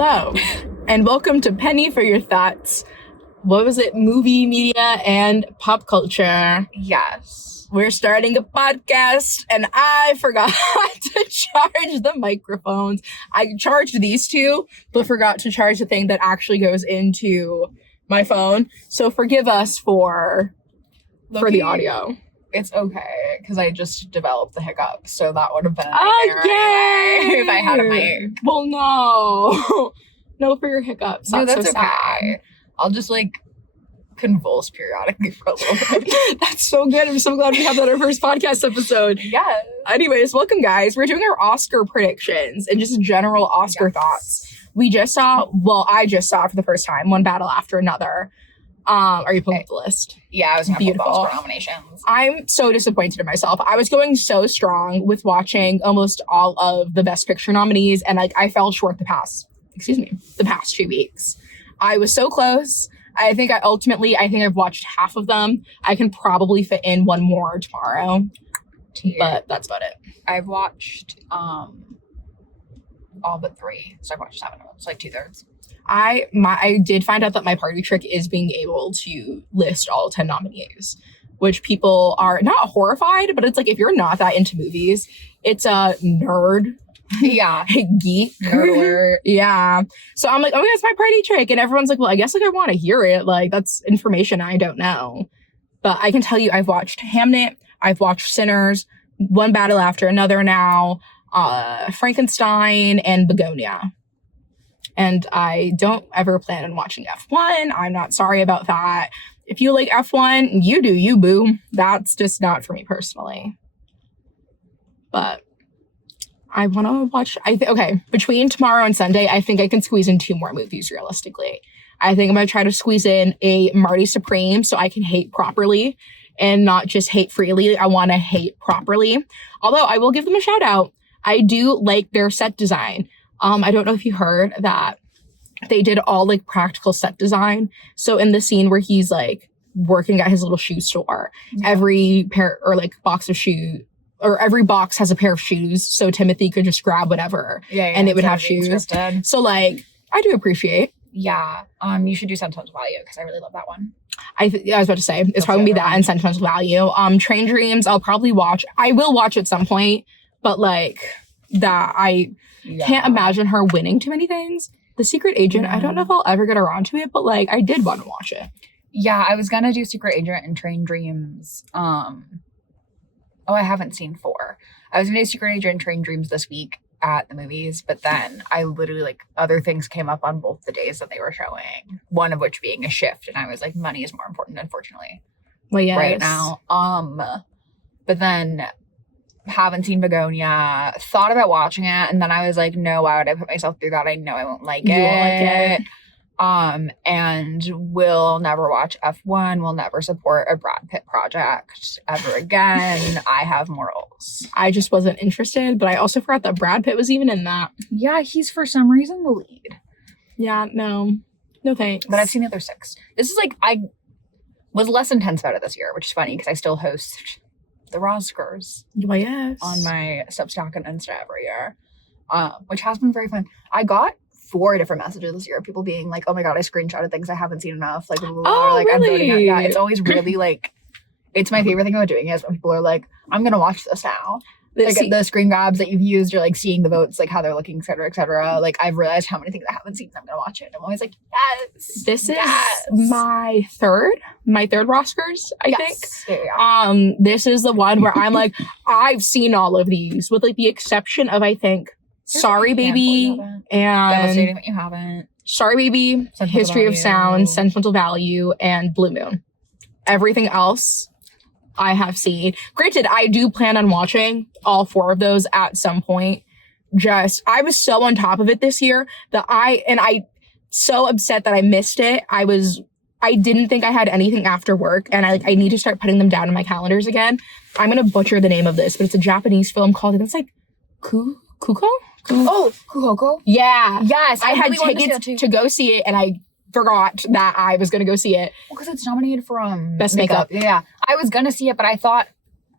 Hello, and welcome to Penny for Your Thoughts. What was it? Movie, media, and pop culture. Yes. We're starting a podcast, and I forgot to charge the microphones. I charged these two, but forgot to charge the thing that actually goes into my phone. So forgive us for the audio. It's okay, because I just developed the hiccups, so that would have been Yay! if I had a mic. Well, no. No for your hiccups. No, that's so okay. sad. I'll just, convulse periodically for a little bit. That's so good. I'm so glad we have that in our first podcast episode. Yes. Anyways, welcome, guys. We're doing our Oscar predictions and just general Oscar thoughts. I just saw for the first time, One Battle After Another. Are you pulling up the list? Yeah, I was going to pull Beautiful. Oscar nominations. I'm so disappointed in myself. I was going so strong with watching almost all of the Best Picture nominees, and I fell short the past 2 weeks. I was so close. I think I've watched half of them. I can probably fit in one more tomorrow, but that's about it. I've watched all but 3, so I've watched 7 of them. It's 2/3. I did find out that my party trick is being able to list all 10 nominees, which people are not horrified, but it's if you're not that into movies, it's a nerd. Yeah. Geek. Nerd alert. Yeah. So I'm oh, it's my party trick. And everyone's well, I guess I want to hear it. That's information I don't know. But I can tell you I've watched Hamnet. I've watched Sinners, One Battle After Another now, Frankenstein, and Begonia. And I don't ever plan on watching F1. I'm not sorry about that. If you like F1, you do you, boo. That's just not for me personally. But I want to watch, between tomorrow and Sunday, I think I can squeeze in 2 more movies realistically. I think I'm going to try to squeeze in a Marty Supreme so I can hate properly and not just hate freely. I want to hate properly. Although I will give them a shout out. I do like their set design. I don't know if you heard that they did all practical set design. So in the scene where he's working at his little shoe store, every pair or box of shoes, or every box has a pair of shoes. So Timothy could just grab whatever and it would have shoes. Twisted. So I do appreciate. Yeah. You should do Sentimental Value because I really love that one. I was about to say it's probably that and Sentimental Value. Train Dreams I'll probably watch. I will watch at some point, but that I can't imagine her winning too many things. The Secret Agent, I don't know if I'll ever get around to it, but I did want to watch it. Yeah, I was gonna do Secret Agent and Train Dreams. I haven't seen 4. I was gonna do Secret Agent and Train Dreams this week at the movies, but then I literally other things came up on both the days that they were showing. One of which being a shift, and I was money is more important, unfortunately. Well, yes. Right now. But then haven't seen Begonia, thought about watching it, and then I was no, why would I put myself through that? I know I won't like it. You won't like it. And will never watch F1, will never support a Brad Pitt project ever again. I have morals. I just wasn't interested, but I also forgot that Brad Pitt was even in that. Yeah, he's for some reason the lead. Yeah, no thanks. But I've seen the other 6. This is I was less intense about it this year, which is funny because I still host the Oscars on my Substack and Insta every year, which has been very fun. I got 4 different messages this year, people being oh my god, I screenshotted things I hahaven't seen enough, really? I'm voting out. Yeah, it's always really it's my favorite thing about doing it is when people are I'm gonna watch this now. The screen grabs that you've used or seeing the votes, how they're looking, etc., etc. I've realized how many things I haven't seen, so I'm gonna watch it. I'm always yes. This is my third Oscars, I think. Yeah. This is the one where I'm I've seen all of these, with the exception of I think Sorry Baby and Devastating that you haven't. Sorry Baby, History of Sound, Sentimental Value, and Blue Moon. Everything else I have seen. Granted, I do plan on watching all 4 of those at some point. I was so on top of it this year that I so upset that I missed it. I didn't think I had anything after work, and I need to start putting them down in my calendars again. I'm gonna butcher the name of this, but it's a Japanese film called, it's Kuko? Oh, Kuhoko? Yeah. Yes. I had tickets to go see it, and I forgot that I was going to go see it. Well, because it's nominated for Best Makeup. Yeah. I was going to see it, but I thought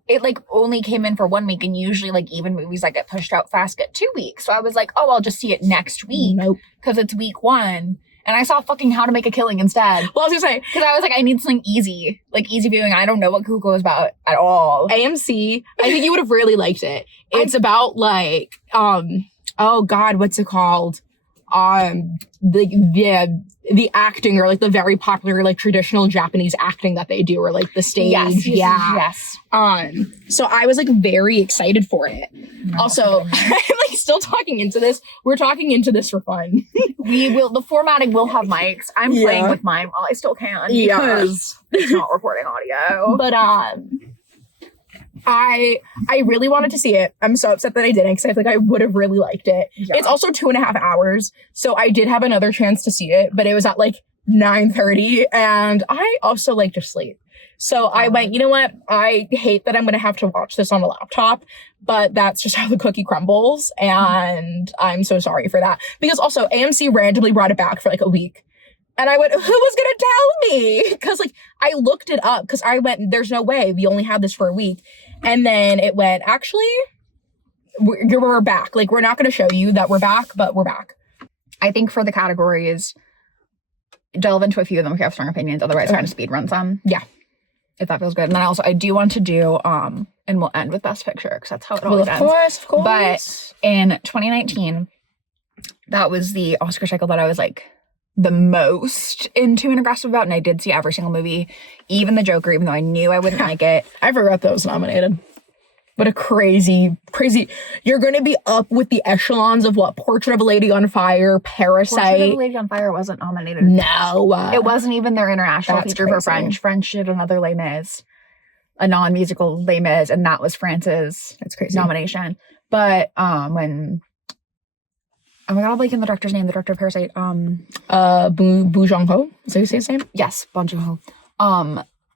it like only came in for 1 week, and usually like even movies that get pushed out fast get 2 weeks. So I was like, oh, I'll just see it next week. Nope. Because it's week 1. And I saw fucking How to Make a Killing instead. Well, I was gonna say, because I was like, I need something easy, like easy viewing. I don't know what Cuckoo is about at all. AMC, I think you would have really liked it. It's about like, oh God, what's it called? The acting, or like the very popular like traditional Japanese acting that they do, or like the stage. Yes. So I was like very excited for it. No, also, I'm like still talking into this. We're talking into this for fun. The formatting will have mics. I'm playing with mine while I still can, because it's not recording audio. But I really wanted to see it. I'm so upset that I didn't, because I feel like I would have really liked it. Yeah. It's also 2.5 hours, so I did have another chance to see it, but it was at like 9:30, and I also like to sleep. So I went, you know what? I hate that I'm going to have to watch this on a laptop, but that's just how the cookie crumbles, and I'm so sorry for that. Because also, AMC randomly brought it back for like a week. And I went, who was going to tell me? Because, like, I looked it up, because I went, there's no way. We only had this for a week. And then it went, actually, we're back. Like, we're not going to show you that we're back, but we're back. I think for the categories, delve into a few of them if you have strong opinions. Otherwise, kind of speed run some. Yeah. If that feels good. And then also, I do want to do, and we'll end with Best Picture, because that's how it always ends. Of course. But in 2019, that was the Oscar cycle that I was, like, the most into and aggressive about, and I did see every single movie, even the Joker, even though I knew I wouldn't like it. I forgot that was nominated. What a crazy. You're going to be up with the echelons of what? Portrait of a Lady on Fire, Parasite. Portrait of a Lady on Fire wasn't nominated. No. It wasn't even their international feature crazy. For French. French did another Les Mis, a non-musical Les Mis, and that was France's nomination. But when... Oh my God, I'm blanking the director's name. The director of Parasite. Boo Joon-ho. Is that how you say his name? Yes, Bong Joon-ho.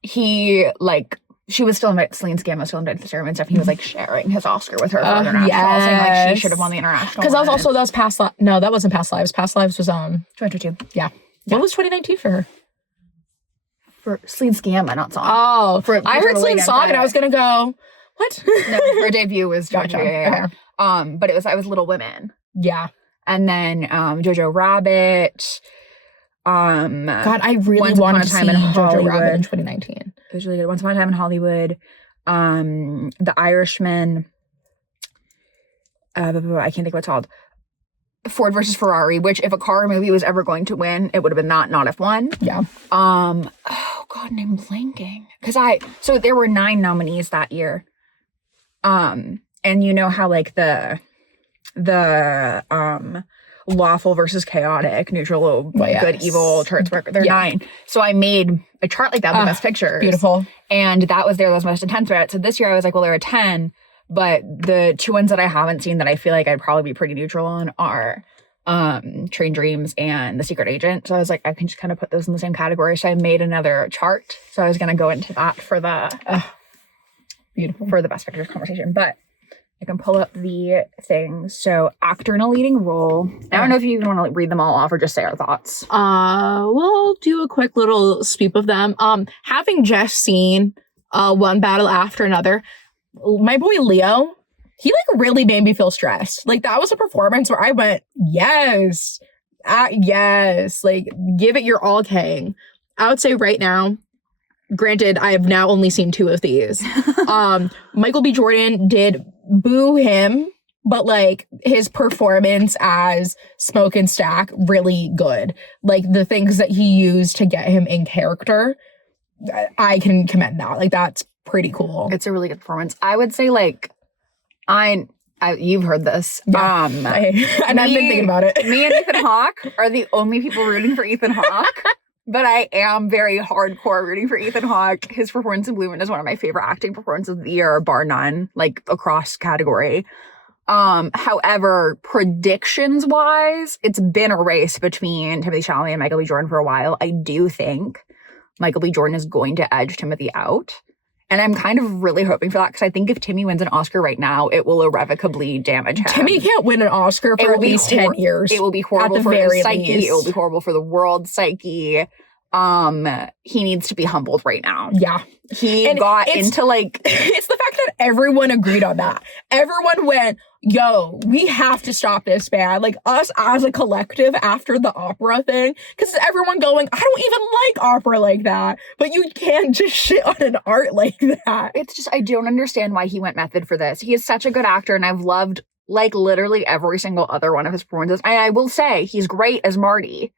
He, like, she was still invited, Celine Sciamma was still invited to the ceremony and stuff. He was, like, sharing his Oscar with her for international. Yes. Saying, like, she should have won the international. Because that was Past Lives. No, that wasn't Past Lives. Past Lives was, 2022. Yeah. What was 2019 for her? For Celine Sciamma, not song. Oh. I heard Celine's song and I was going to go, what? No, her debut was Gotcha. Yeah. But I was Little Women. Yeah. And then Jojo Rabbit. God, I really wanted to see Jojo Rabbit in 2019. It was really good. Once Upon a Time in Hollywood. The Irishman. I can't think what it's called. Ford versus Ferrari, which if a car movie was ever going to win, it would have been Not If One. Yeah. Oh God, and I'm blanking. So there were 9 nominees that year. And you know how like the lawful versus chaotic, neutral, good, evil charts work. They're 9. So I made a chart like that with Best Pictures. Beautiful. And that was most intense about it. So this year I was like, well, there are 10, but the 2 ones that I haven't seen that I feel like I'd probably be pretty neutral on are Train Dreams and The Secret Agent. So I was like, I can just kind of put those in the same category. So I made another chart. So I was going to go into that for the beautiful for the Best Pictures conversation. But I can pull up the things. So actor in a leading role. I don't know if you even want to read them all off or just say our thoughts. We'll do a quick little sweep of them. Having just seen One Battle After Another, my boy Leo, he like really made me feel stressed. Like that was a performance where I went, yes, yes, like give it your all, King. I would say right now, granted, I have now only seen 2 of these. Michael B. Jordan did boo him, but like his performance as Smoke and Stack, really good. Like the things that he used to get him in character, I can commend that. Like that's pretty cool. It's a really good performance. I would say like, you've heard this. Yeah, and I've been thinking about it. Me and Ethan Hawke are the only people rooting for Ethan Hawke. But I am very hardcore rooting for Ethan Hawke. His performance in Blue Moon is one of my favorite acting performances of the year, bar none, like across category. However, predictions-wise, it's been a race between Timothy Chalamet and Michael B. Jordan for a while. I do think Michael B. Jordan is going to edge Timothy out. And I'm kind of really hoping for that because I think if Timmy wins an Oscar right now, it will irreplicably damage him. Timmy can't win an Oscar for at least 10 years. It will be horrible for his psyche. It will be horrible for the world's psyche. He needs to be humbled right now. Yeah. He got into like... It's the fact that everyone agreed on that. Everyone went, yo, we have to stop this, man. Like, us as a collective after the opera thing, because everyone going, I don't even like opera like that, but you can't just shit on an art like that. It's just, I don't understand why he went method for this. He is such a good actor, and I've loved, like, literally every single other one of his performances. And I will say, he's great as Marty.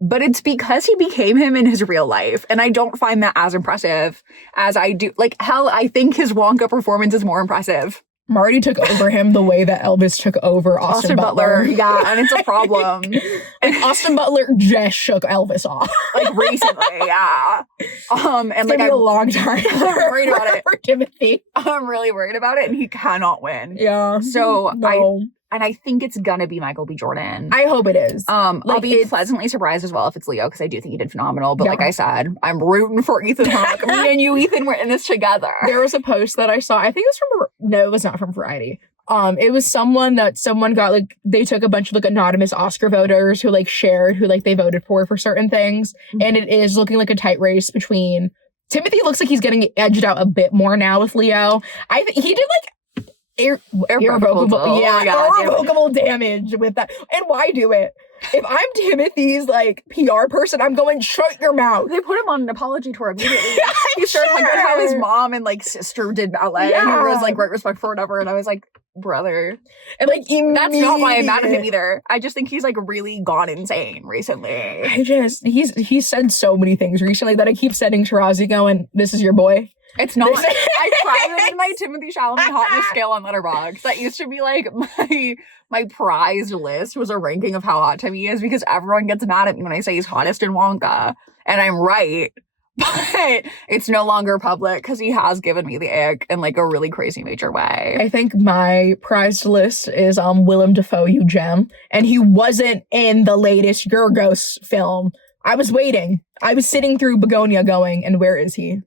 But it's because he became him in his real life. And I don't find that as impressive as I do. Like, hell, I think his Wonka performance is more impressive. Marty took over him the way that Elvis took over Austin Butler. Yeah, and it's a problem. And Austin Butler just shook Elvis off. Like, recently, yeah. And It's like, gonna be a long time I'm worried about it. for Timothy. I'm really worried about it, and he cannot win. Yeah. So, no. I think it's gonna be Michael B. Jordan. I hope it is. I'll be pleasantly surprised as well if it's Leo, because I do think he did phenomenal. But like I said, I'm rooting for Ethan Hawke. Me and you, Ethan, we're in this together. There was a post that I saw. I think it was it was not from Variety. It was someone got, like, they took a bunch of, like, anonymous Oscar voters who, like, shared who, like, they voted for certain things. Mm-hmm. And it is looking like a tight race between Timothy. Looks like he's getting edged out a bit more now with Leo. He did, like, irrevocable damage with that. And why do it? If I'm Timothy's, like, PR person, I'm going, shut your mouth. They put him on an apology tour immediately. He started talking about how his mom and, like, sister did ballet, and he was, like, great respect for whatever, and I was like, brother. And, like, that's not why I'm mad at him either. I just think he's, like, really gone insane recently. He's said so many things recently that I keep sending to Chozzy going, this is your boy. It's not. I private my Timothy Chalamet hotness scale on Letterboxd. That used to be like my prized list was a ranking of how hot Timmy is, because everyone gets mad at me when I say he's hottest in Wonka, and I'm right. But it's no longer public because he has given me the ick in, like, a really crazy major way. I think my prized list is Willem Dafoe, you gem, and he wasn't in the latest Yorgos film. I was waiting. I was sitting through Begonia going, and where is he?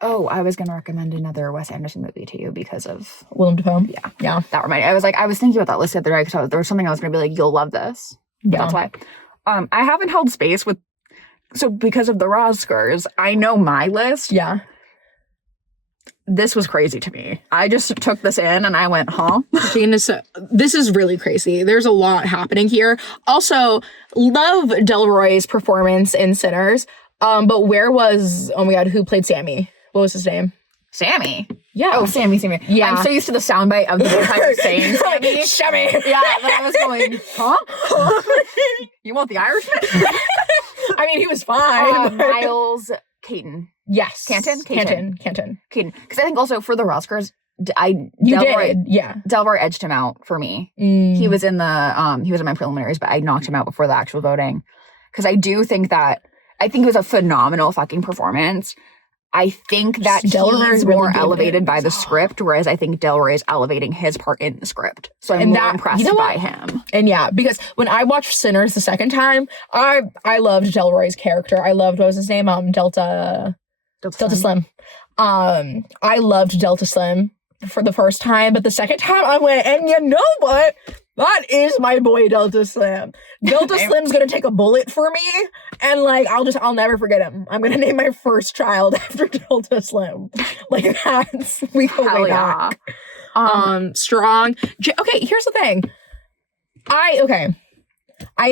Oh, I was going to recommend another Wes Anderson movie to you because of Willem Dafoe. Yeah. That reminded me. I was thinking about that list the other day because there was something I was going to be like, you'll love this. Yeah. That's why. I haven't held space with, so because of the Oscars, I know my list. Yeah. This was crazy to me. I just took this in and I went, huh? This is really crazy. There's a lot happening here. Also, love Delroy's performance in Sinners. But where was, oh my God, who played Sammy? What was his name? Sammy. Yeah. Oh, Sammy. Yeah. I'm so used to the soundbite of the vampire saying Sammy. Sammy. Yeah, but I was going, huh? You want the Irishman? I mean, he was fine. Miles Caton. Yes. Canton. Because I think also for the Oscars, Delroy edged him out for me. He was in my preliminaries, but I knocked him out before the actual voting. Because I do think that, it was a phenomenal fucking performance. I think that he's more elevated by the script, whereas I think Delroy is elevating his part in the script. So I'm more impressed by him. And yeah, because when I watched Sinners the second time, I loved Delroy's character. I loved, what was his name? Delta Slim. I loved Delta Slim for the first time, but the second time I went, and you know what? That is my boy Delta Slim. Delta Slim's gonna take a bullet for me, and, like, I'll never forget him. I'm gonna name my first child after Delta Slim. Like, we go way back. Strong. Okay, here's the thing. I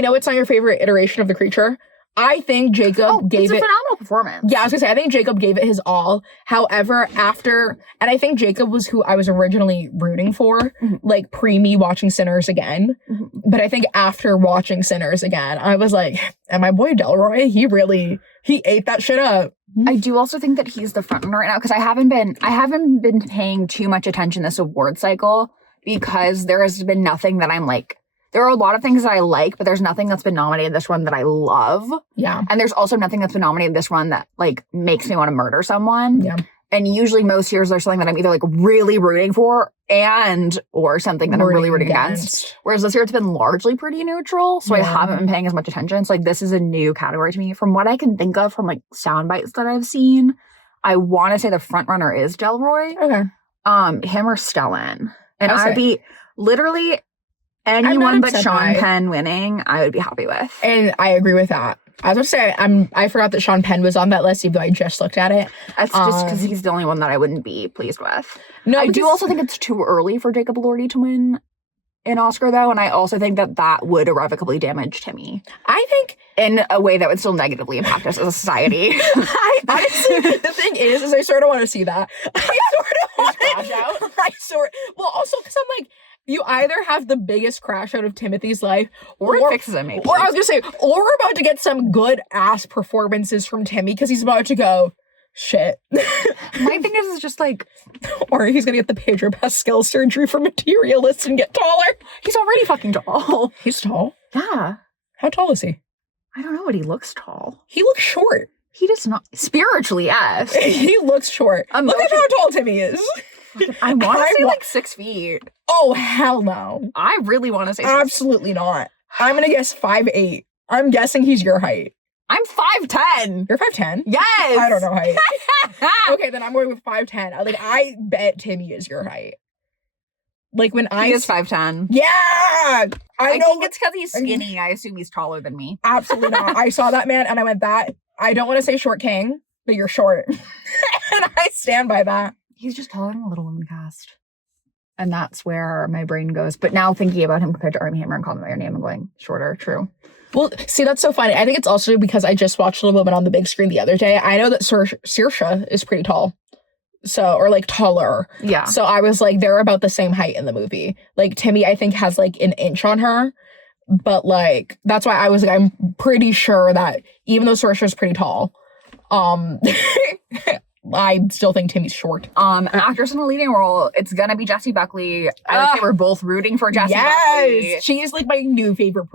know it's not your favorite iteration of the creature. I think Jacob gave it... It's a phenomenal performance. Yeah, I was gonna say, I think Jacob gave it his all. However, and I think Jacob was who I was originally rooting for, like, pre-me watching Sinners again. Mm-hmm. But I think after watching Sinners again, I was like, and my boy Delroy, he ate that shit up. I do also think that he's the frontrunner right now, because I haven't been paying too much attention this award cycle, because there has been nothing that I'm like... There are a lot of things that I like, but there's nothing that's been nominated this one that I love. Yeah. And there's also nothing that's been nominated this one that, like, makes me want to murder someone. Yeah. And usually most years there's something that I'm either, like, really rooting for or something that I'm really rooting against. Whereas this year it's been largely pretty neutral, so I haven't been paying as much attention. So, like, this is a new category to me. From what I can think of from, like, sound bites that I've seen, I want to say the front runner is Delroy. Okay. Him or Stellan. And I'd be literally... Anyone but upset Sean by it. Penn winning, I would be happy with. And I agree with that. I was going to say, I forgot that Sean Penn was on that list, even though I just looked at it. That's just because he's the only one that I wouldn't be pleased with. No, I do because- also think it's too early for Jacob Elordi to win an Oscar, though, and I also think that would irrevocably damage Timmy I think in a way that would still negatively impact us as a society. I honestly, the thing is I sort of want to see that. I sort of want crash out? Well, also because I'm like, you either have the biggest crash out of Timothy's life, Or it fixes him, maybe. Or I was gonna say, or we're about to get some good ass performances from Timmy because he's about to go shit, My thing is just like, or he's gonna get the Pedro Pascal surgery for materialist and get taller. he's already fucking tall. He's tall. Yeah. How tall is he? I don't know, but he looks tall. He looks short. He does not. Spiritually, yes. He looks short. Look at how tall Timmy is. I want I to say wa- like 6 feet. Oh hell no. I really want to say 6 feet. Absolutely not. I'm gonna guess 5'8". I'm guessing he's your height. I'm 5'10". You're 5'10"? Yes. I don't know height. Okay, then I'm going with 5'10". I bet Timmy is your height. Like when He is 5'10". Yeah! I I know. think it's because he's skinny. I assume he's taller than me. Absolutely not. I saw that man and I went, I don't want to say short king, but you're short. And I stand by that. He's just taller than a Little Women cast. And that's where my brain goes. But now thinking about him compared to Armie Hammer and calling him by your name, I'm going, shorter, true. Well, see, that's so funny. I think it's also because I just watched Little Women on the big screen the other day. I know that Saoirse is pretty tall. So, or like taller. Yeah. So I was like, they're about the same height in the movie. Like Timmy, I think, has like an inch on her. But like, that's why I was like, I'm pretty sure that even though Saoirse is pretty tall, I still think Timmy's short. Actress in a leading role, it's gonna be Jessie Buckley. I would say we're both rooting for Jessie Buckley. She is like my new favorite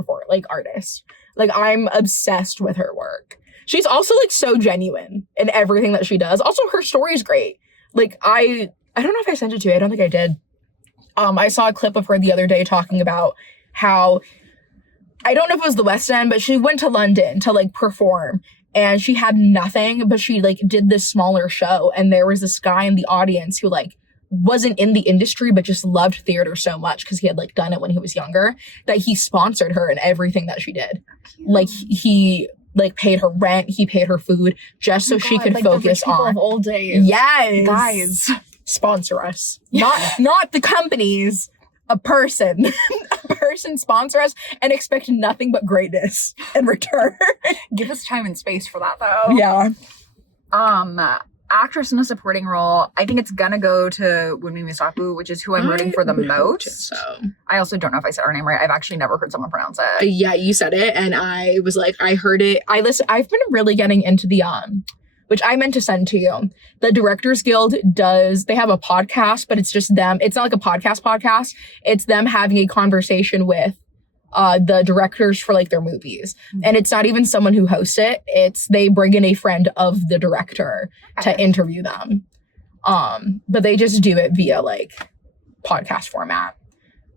artist. Like I'm obsessed with her work. She's also like so genuine in everything that she does. Also, her story's great. Like I don't know if I sent it to you. I don't think I did. I saw a clip of her the other day talking about how, I don't know if it was the West End, but she went to London to like perform and she had nothing, but she like did this smaller show. And there was this guy in the audience who like wasn't in the industry, but just loved theater so much because he had like done it when he was younger that he sponsored her in everything that she did. Like he like paid her rent, he paid her food just so she could focus on of old days. Yes. Guys. Sponsor us. Not the companies. A person. A person sponsor us and expect nothing but greatness in return. Give us time and space for that though. Yeah. Actress in a supporting role, I think it's gonna go to Wunmi Misaku, which is who I'm rooting for the most. So I also don't know if I said her name right. I've actually never heard someone pronounce it. yeah, you said it and I was like, I heard it. I've been really getting into the which I meant to send to you. The Directors Guild they have a podcast, but it's just them. It's not like a podcast. It's them having a conversation with the directors for like their movies. And it's not even someone who hosts it. They bring in a friend of the director to interview them. But they just do it via like podcast format.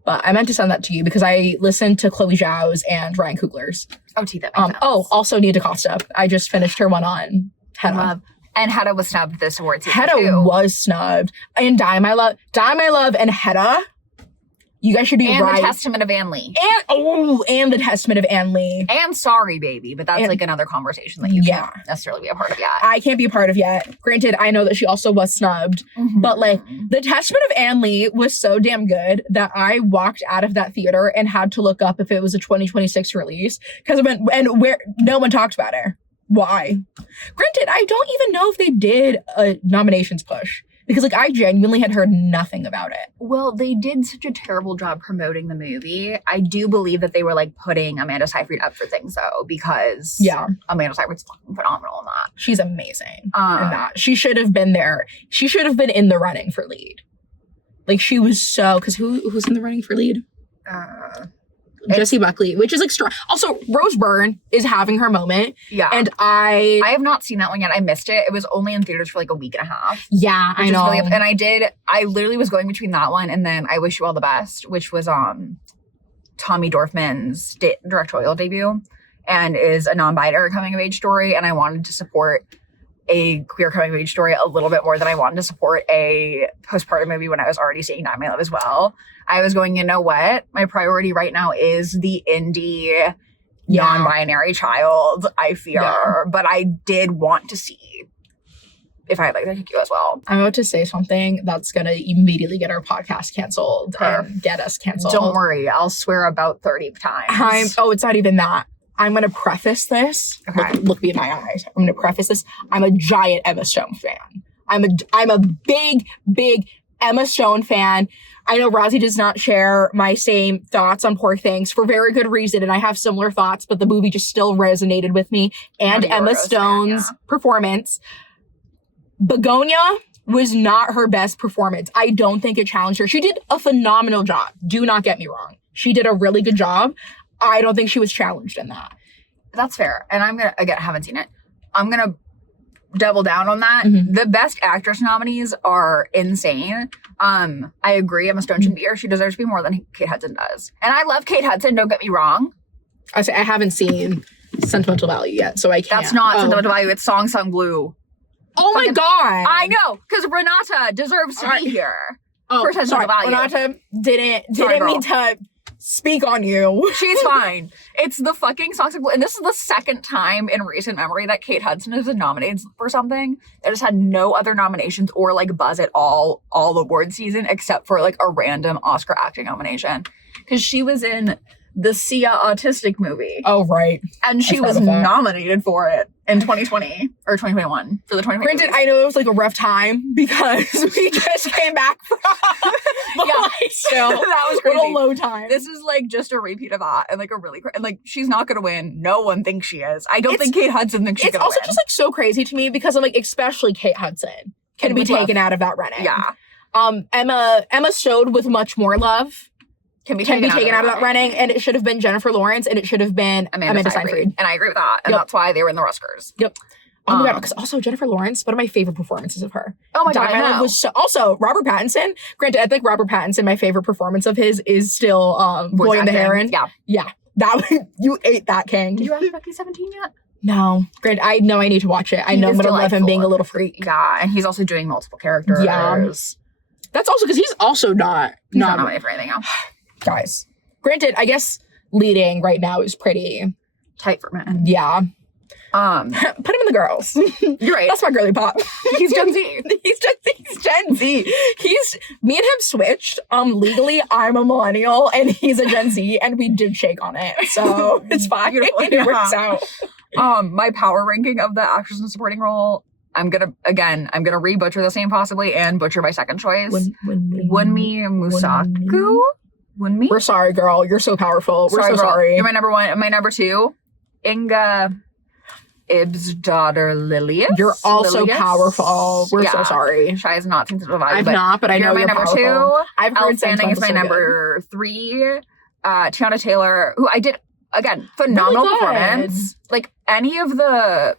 But I meant to send that to you because I listened to Chloe Zhao's and Ryan Coogler's. Oh, that makes sense. Also Nia DaCosta. I just finished her one on Hedda. And Hedda was snubbed this award season Hedda too. was snubbed. And Die My Love, and Hedda. You guys should be and right. The Testament of Anne Lee. And The Testament of Anne Lee. And Sorry Baby, but that's like another conversation that you can't necessarily be a part of yet. I can't be a part of yet. Granted, I know that she also was snubbed, but like The Testament of Anne Lee was so damn good that I walked out of that theater and had to look up if it was a 2026 release because no one talked about it. Why? Granted, I don't even know if they did a nominations push because like I genuinely had heard nothing about it. Well, they did such a terrible job promoting the movie. I do believe that they were like putting Amanda Seyfried up for things though, because Amanda Seyfried's fucking phenomenal in that. She's amazing in that. She should have been there. She should have been in the running for lead. Like she was so, because who's in the running for lead? Jessie Buckley, which is like strong. Also, Rose Byrne is having her moment. Yeah. And I have not seen that one yet. I missed it. It was only in theaters for like a week and a half. Yeah, I know. And I literally was going between that one and then I Wish You All the Best, which was Tommy Dorfman's directorial debut and is a non-binary coming of age story. And I wanted to support a queer coming of age story a little bit more than I wanted to support a postpartum movie when I was already seeing Not My Love as well. I was going, you know what? My priority right now is the indie non-binary child, I fear. Yeah. But I did want to see if I had like the you as well. I'm about to say something that's going to immediately get our podcast canceled and get us canceled. Don't worry. I'll swear about 30 times. It's not even that. I'm going to preface this. Okay. Look me in my eyes. I'm going to preface this. I'm a giant Emma Stone fan. I'm a big Emma Stone fan. I know Rosie does not share my same thoughts on Poor Things for very good reason, and I have similar thoughts, but the movie just still resonated with me and Emma Stone's performance. Begonia was not her best performance. I don't think it challenged her. She did a phenomenal job. Do not get me wrong. She did a really good job. I don't think she was challenged in that. That's fair. And I'm going to, again, I haven't seen it. I'm going to double down on that. Mm-hmm. The best actress nominees are insane. I agree. Emma Stone should be here. She deserves to be more than Kate Hudson does. And I love Kate Hudson. Don't get me wrong. I haven't seen Sentimental Value yet, so I can't. That's not Sentimental Value. It's Song Sung Blue. Oh my God. I know. Because Renata deserves to be here. For Sentimental Value. Renata didn't mean to speak on you. She's fine. It's the fucking Song Sung Blue. And this is the second time in recent memory that Kate Hudson has been nominated for something. That just had no other nominations or like buzz at all award season except for like a random Oscar acting nomination. Because she was in the Sia autistic movie. Oh, right. And she was nominated for it in 2020 or 2021 for the 2020. Granted, I know it was like a rough time because we just came back from still that was crazy. What a low time. This is like just a repeat of that and like a really and like she's not gonna win. No one thinks she is. I don't think Kate Hudson thinks she's gonna win. It's also just like so crazy to me because I'm like, especially Kate Hudson can be taken out of that running. Yeah. Emma Stone with much more love can be taken out of that running, and it should have been Jennifer Lawrence, and it should have been Amanda Seyfried. And I agree with that, and that's why they were in the Oscars. Yep. Oh my God, because also Jennifer Lawrence, one of my favorite performances of her. Oh my God, I know. Was also Robert Pattinson. Granted, I think Robert Pattinson, my favorite performance of his is still Boy and the Heron. Yeah. You ate that, king. Did you watch Bucky 17 yet? No. Granted, I know I need to watch it. I know I'm gonna love him being a little freak. Yeah, and he's also doing multiple characters. Yeah. That's also because he's also not nominated for anything else. Guys. Granted, I guess leading right now is pretty tight for men. Yeah. Put him in the girls. You're right. That's my girly pop. He's Gen Z. He's Gen Z. Me and him switched. Legally, I'm a millennial and he's a Gen Z, and we did shake on it. So it's fine. It works out. My power ranking of the actress in supporting role, I'm gonna re-butcher this name possibly and butcher my second choice. Wunmi Musaku. Wunmi? We're sorry, girl. You're so powerful. We're so sorry. You're my number one. My number two, Inga Ib's daughter Lilius. You're also powerful. We're so sorry. Shai has not seen the value. I've not, but I know you're number powerful. Two. I've heard Outstanding is my number three. Tiana Taylor, who I did again phenomenal performance. Like any of the,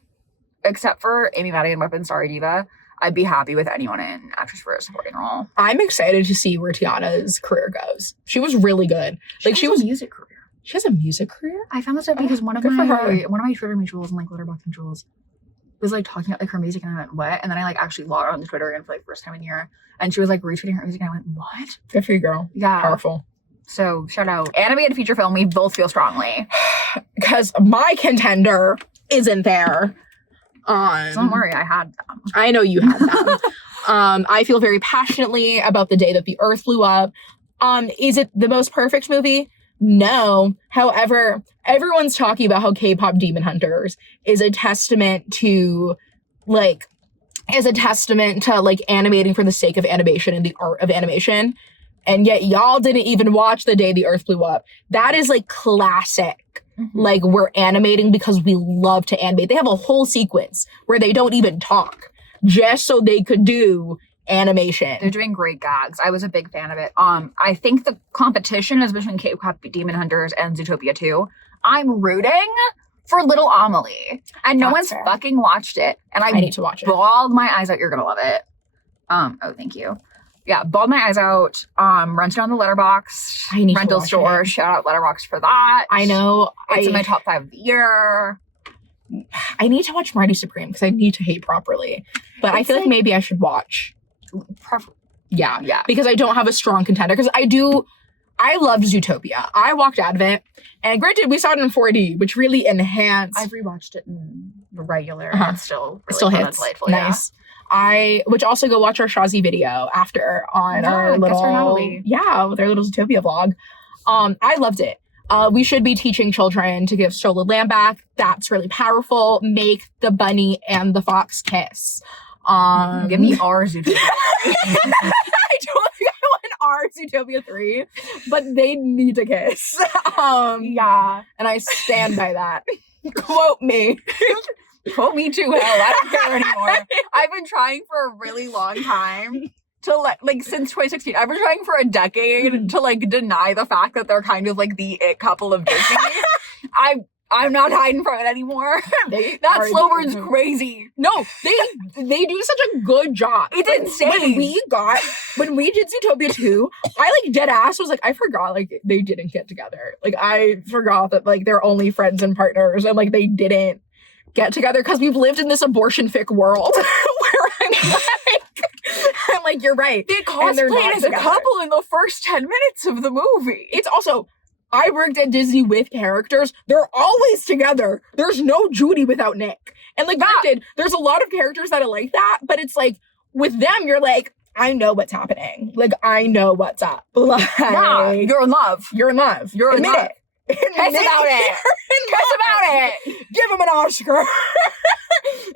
except for Amy Madigan, Weapon Starry Diva. I'd be happy with anyone in actress for a supporting role. I'm excited to see where Tiana's career goes. She was really good. She has a music career. She has a music career? I found this out because one of my Twitter mutuals and like Twitter box mutuals was like talking about like her music, and I went, what? And then I like actually logged on to Twitter again for like first time in a year, and she was like retweeting her music, and I went, what? Good for you, girl. Yeah. Powerful. So shout out. Animated feature film, we both feel strongly. Because my contender isn't there. Don't worry, I had them. I know you had them. I feel very passionately about The Day That the Earth Blew Up. Is it the most perfect movie? No. However, everyone's talking about how K-pop Demon Hunters is a testament to animating for the sake of animation and the art of animation. And yet y'all didn't even watch The Day the Earth Blew Up. That is like classic. Mm-hmm. Like, we're animating because we love to animate. They have a whole sequence where they don't even talk just so they could do animation. They're doing great gags. I was a big fan of it. I think the competition is between K-pop Demon Hunters and Zootopia 2. I'm rooting for Little Amelie, and no one's fucking watched it. And I need to watch it. Bawled my eyes out. You're gonna love it. Thank you. Yeah, bawled my eyes out. Rented on the Letterbox rental store. Shout out Letterbox for that. I know. It's in my top 5 of the year. I need to watch Mighty Supreme because I need to hate properly. But I feel like maybe I should watch. Yeah. Because I don't have a strong contender. Because I loved Zootopia. I walked out of it. And granted, we saw it in 4D, which really enhanced. I've rewatched it in the regular. It's still really still fun hits. and delightful. Nice. Which also go watch our Chozzy video after on our little, with our little Zootopia vlog. I loved it. We should be teaching children to give stolen land back. That's really powerful. Make the bunny and the fox kiss. Give me our Zootopia. I don't think I want our Zootopia 3, but they need to kiss. And I stand by that. Quote me. Quote me too, hell. I don't care anymore. I've been trying for a really long time to like since 2016. I've been trying for a decade to like deny the fact that they're kind of like the it couple of Disney. I'm not hiding from it anymore. That slow burn's crazy. No, they do such a good job. It's insane. When we did Zootopia 2, I like dead ass was like, I forgot like they didn't get together. Like I forgot that like they're only friends and partners and like they didn't get together because we've lived in this abortion fic world where I'm like, you're right. They cosplayed as a couple in the first 10 minutes of the movie. It's also, I worked at Disney with characters. They're always together. There's no Judy without Nick. And like, granted, there's a lot of characters that are like that, but it's like, with them, you're like, I know what's happening. Like, I know what's up. Like, yeah, you're in love. You're in love. You're in love. Kiss about it. Kiss about it. Give them an Oscar.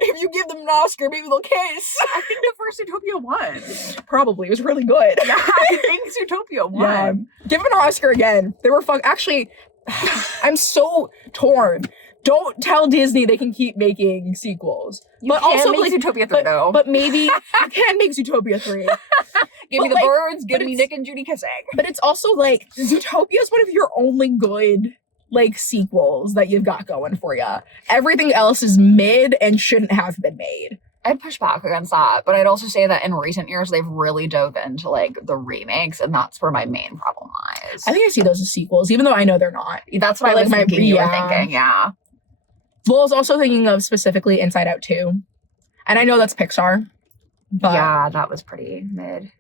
If you give them an Oscar, maybe they'll kiss. I think the first Zootopia won. Probably. It was really good. Yeah, I think Zootopia won. Yeah. Give them an Oscar again. They were fun. Actually, I'm so torn. Don't tell Disney they can keep making sequels. But also make Zootopia 3 though. But maybe you can make Zootopia 3. Give me the birds, give me Nick and Judy kissing. But it's also like Zootopia is one of your only good like sequels that you've got going for you. Everything else is mid and shouldn't have been made. I'd push back against that, but I'd also say that in recent years they've really dove into like the remakes, and that's where my main problem lies. I think I see those as sequels, even though I know they're not. That's what I was thinking you were thinking, yeah. Well, I was also thinking of specifically Inside Out 2. And I know that's Pixar. But yeah, that was pretty mid.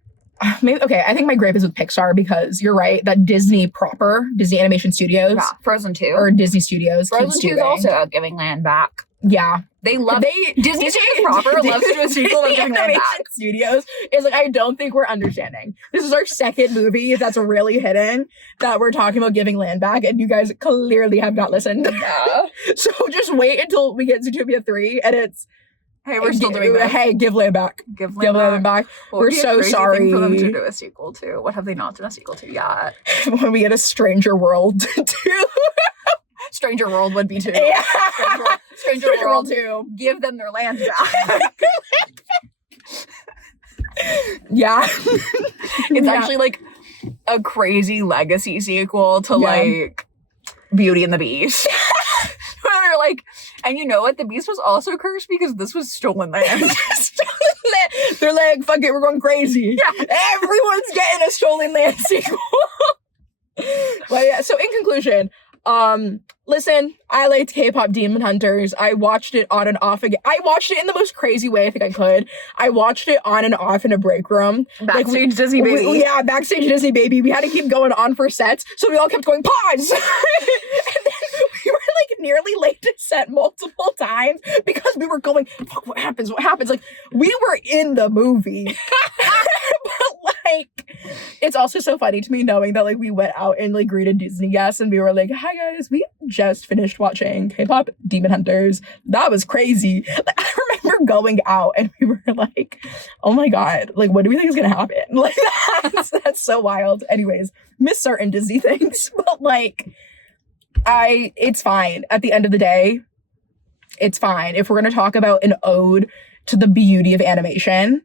Maybe, okay, I think my gripe is with Pixar because you're right that Disney proper, Disney Animation Studios. Yeah, Frozen 2. Or Disney Studios. Frozen 2 is also out giving land back. Yeah. Disney Studios proper loves to do a sequel of Giving Land Back. Studios is like, I don't think we're understanding. This is our second movie that's really hidden that we're talking about giving land back, and you guys clearly have not listened. Yeah. So just wait until we get Zootopia 3 and it's, hey, we're still doing this. Hey, give land back. Give land back. We're so sorry. For them to do a sequel to. What have they not done a sequel to yet? When we get a Stranger World 2. Stranger World would be 2. Yeah. Stranger World 2. Give them their land back. Yeah. It's actually like a crazy legacy sequel to like Beauty and the Beast. Where they're like, and you know what? The Beast was also cursed because this was stolen land. They're like, fuck it, we're going crazy. Yeah. Everyone's getting a stolen land sequel. But yeah, so in conclusion, listen, I liked K-pop Demon Hunters. I watched it on and off again. I watched it in the most crazy way I think I could. I watched it on and off in a break room. Backstage Disney Baby. Yeah, backstage Disney Baby. We had to keep going on for sets, so we all kept going, pause! And then we were like nearly late to set multiple times because we were going, fuck, what happens? What happens? Like, we were in the movie. But like, it's also so funny to me knowing that like we went out and like greeted Disney guests and we were like, hi guys, we just finished watching K-pop Demon Hunters. That was crazy. Like, I remember going out and we were like, oh my god, like what do we think is gonna happen? Like that's so wild. Anyways, miss certain Disney things, but like it's fine. At the end of the day, it's fine. If we're gonna talk about an ode to the beauty of animation,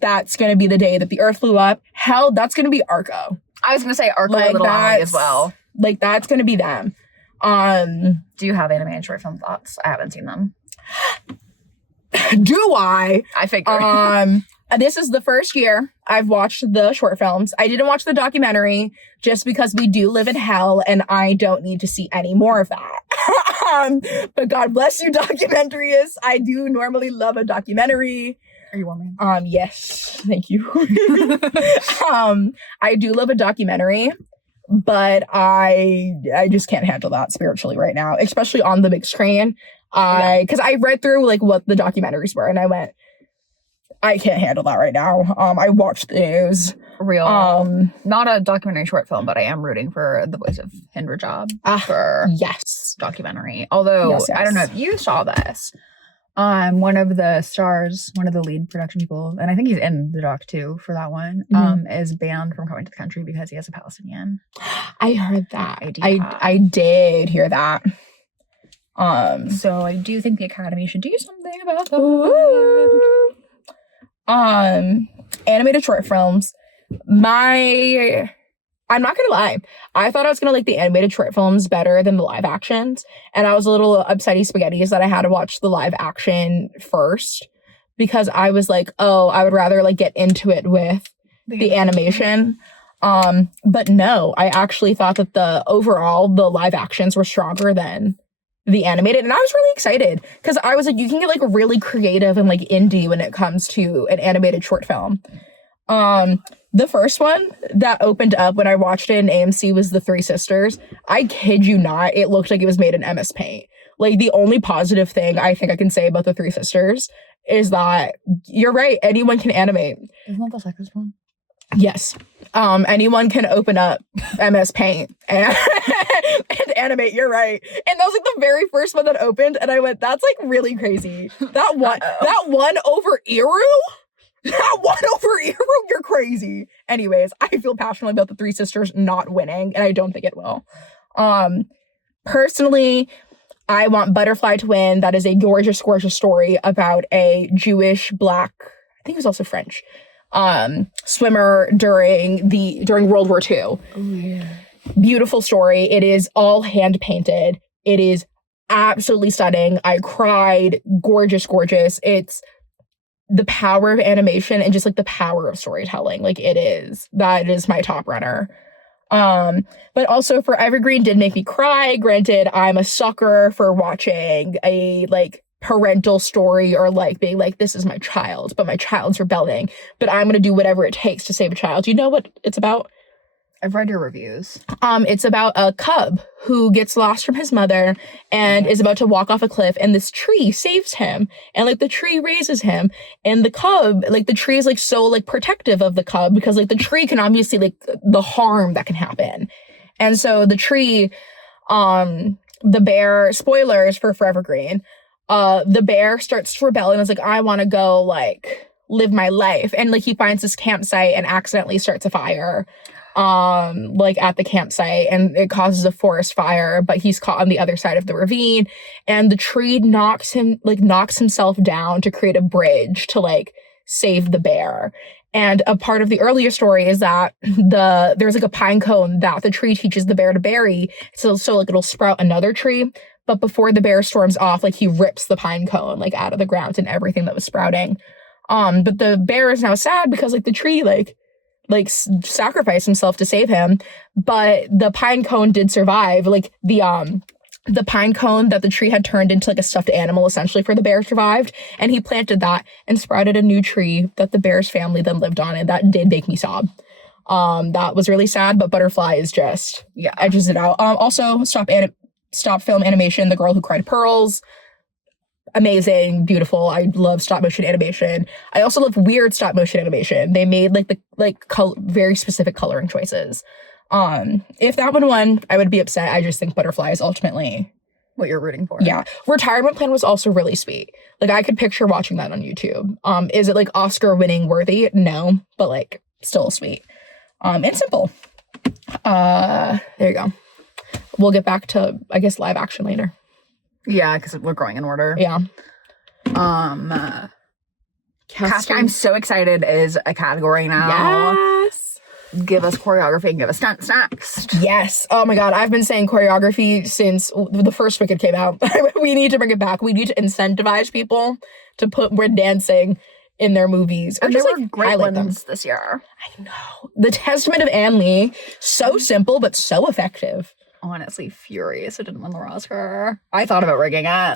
that's going to be the day that the earth flew up. Hell, that's going to be Arco. I was going to say Arco like, Little Ally as well. Like, that's going to be them. Do you have animated short film thoughts? I haven't seen them. Do I? I figured. This is the first year I've watched the short films. I didn't watch the documentary just because we do live in hell and I don't need to see any more of that. But God bless you, documentarists. I do normally love a documentary. Are you warming? Yes, thank you. I do love a documentary, but I just can't handle that spiritually right now, especially on the big screen. Because I read through like what the documentaries were and I went, I can't handle that right now. I watched the news. Real. Not a documentary short film, but I am rooting for the voice of Hinder Job for yes documentary. Although yes. I don't know if you saw this. One of the stars, one of the lead production people, and I think he's in the doc too for that one, is banned from coming to the country because he has a Palestinian. I heard that. I did hear that. So I do think the Academy should do something about that. Animated short films. I'm not gonna lie. I thought I was gonna like the animated short films better than the live actions. And I was a little upsetty spaghettis that I had to watch the live action first because I was like, oh, I would rather like get into it with the animation. But no, I actually thought that the live actions were stronger than the animated. And I was really excited because I was like, you can get like really creative and like indie when it comes to an animated short film. The first one that opened up when I watched it in AMC was The Three Sisters. I kid you not, it looked like it was made in MS Paint. Like the only positive thing I think I can say about The Three Sisters is that you're right, anyone can animate. Isn't that the second one? Yes. Anyone can open up MS Paint and animate, you're right. And that was like the very first one that opened and I went, that's like really crazy. That one over Iru? That one over Iru? You're crazy. Anyways, I feel passionately about The Three Sisters not winning and I don't think it will. Personally, I want Butterfly to win. That is a gorgeous, gorgeous story about a Jewish black, I think it was also French, swimmer during World War II. Oh, yeah. Beautiful story. It is all hand painted. It is absolutely stunning. I cried. Gorgeous, gorgeous. It's the power of animation and just like the power of storytelling. Like that is my top runner. But also for Evergreen did make me cry. Granted, I'm a sucker for watching a like parental story or like being like, this is my child, but my child's rebelling, but I'm going to do whatever it takes to save a child. You know what it's about? I've read your reviews. It's about a cub who gets lost from his mother and is about to walk off a cliff and this tree saves him and like the tree raises him and the cub, like the tree is like so like protective of the cub because like the tree can obviously like the harm that can happen. And so the tree, the bear, spoilers for Forever Green, the bear starts to rebel and is like, I want to go like live my life. And like he finds this campsite and accidentally starts a fire. Like at the campsite and it causes a forest fire, but he's caught on the other side of the ravine and the tree knocks himself down to create a bridge to like save the bear. And a part of the earlier story is that there's like a pine cone that the tree teaches the bear to bury so like it'll sprout another tree. But before the bear storms off, like he rips the pine cone like out of the ground and everything that was sprouting. But the bear is now sad because like the tree like sacrificed himself to save him, but the pine cone did survive. Like the pine cone that the tree had turned into like a stuffed animal essentially for the bear survived, and he planted that and sprouted a new tree that the bear's family then lived on, and that did make me sob. That was really sad, but Butterfly is just edges it out. Also stop film animation, The Girl Who Cried Pearls. Amazing, beautiful. I love stop motion animation. I also love weird stop motion animation. They made very specific coloring choices. If that one won, I would be upset. I just think Butterfly is ultimately what you're rooting for. Yeah. Retirement Plan was also really sweet. Like I could picture watching that on YouTube. Is it like Oscar winning worthy? No, but like still sweet. And simple. There you go. We'll get back to, I guess, live action later. Yeah, because we're going in order. Yeah. Casting. I'm so excited is a category now. Yes. Give us choreography and give us stunts next. Yes. Oh my God. I've been saying choreography since the first Wicked came out. We need to bring it back. We need to incentivize people to put more dancing in their movies. Or And there just were like great highlight them. ones this year. I know. The Testament of Anne Lee, so simple but so effective. Honestly, furious it didn't win the Oscar. I thought about rigging it. I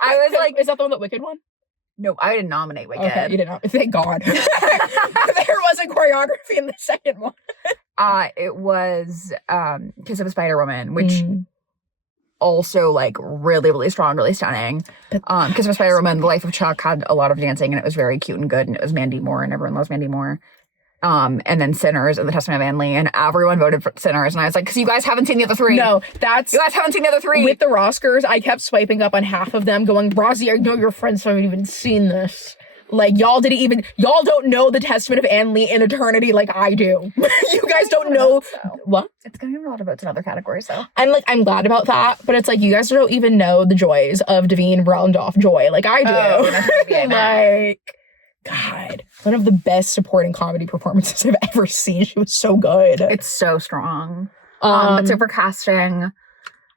was like, is that the one that Wicked won? no, I didn't nominate Wicked. Okay, you did not. Thank God. There wasn't choreography in the second one. It was Kiss of a Spider Woman, which also like really, really strong, really stunning. Kiss of a Spider Woman, The Life of Chuck had a lot of dancing and it was very cute and good, and it was Mandy Moore and everyone loves Mandy Moore. And then Sinners and The Testament of Anne Lee, and everyone voted for Sinners, and I was like, because you guys haven't seen the other three. No, that's... You guys haven't seen the other three. With the Oscars, I kept swiping up on half of them going, Rosie, I know your friends haven't even seen this. Like, y'all don't know The Testament of Anne Lee in eternity like I do. You guys don't know. What? It's going to be a lot of votes in other categories, though. I'm glad about that, but it's like, you guys don't even know the joys of Davine Randolph Joy like I do. Like, God, one of the best supporting comedy performances I've ever seen. She was so good. It's so strong. But so for casting,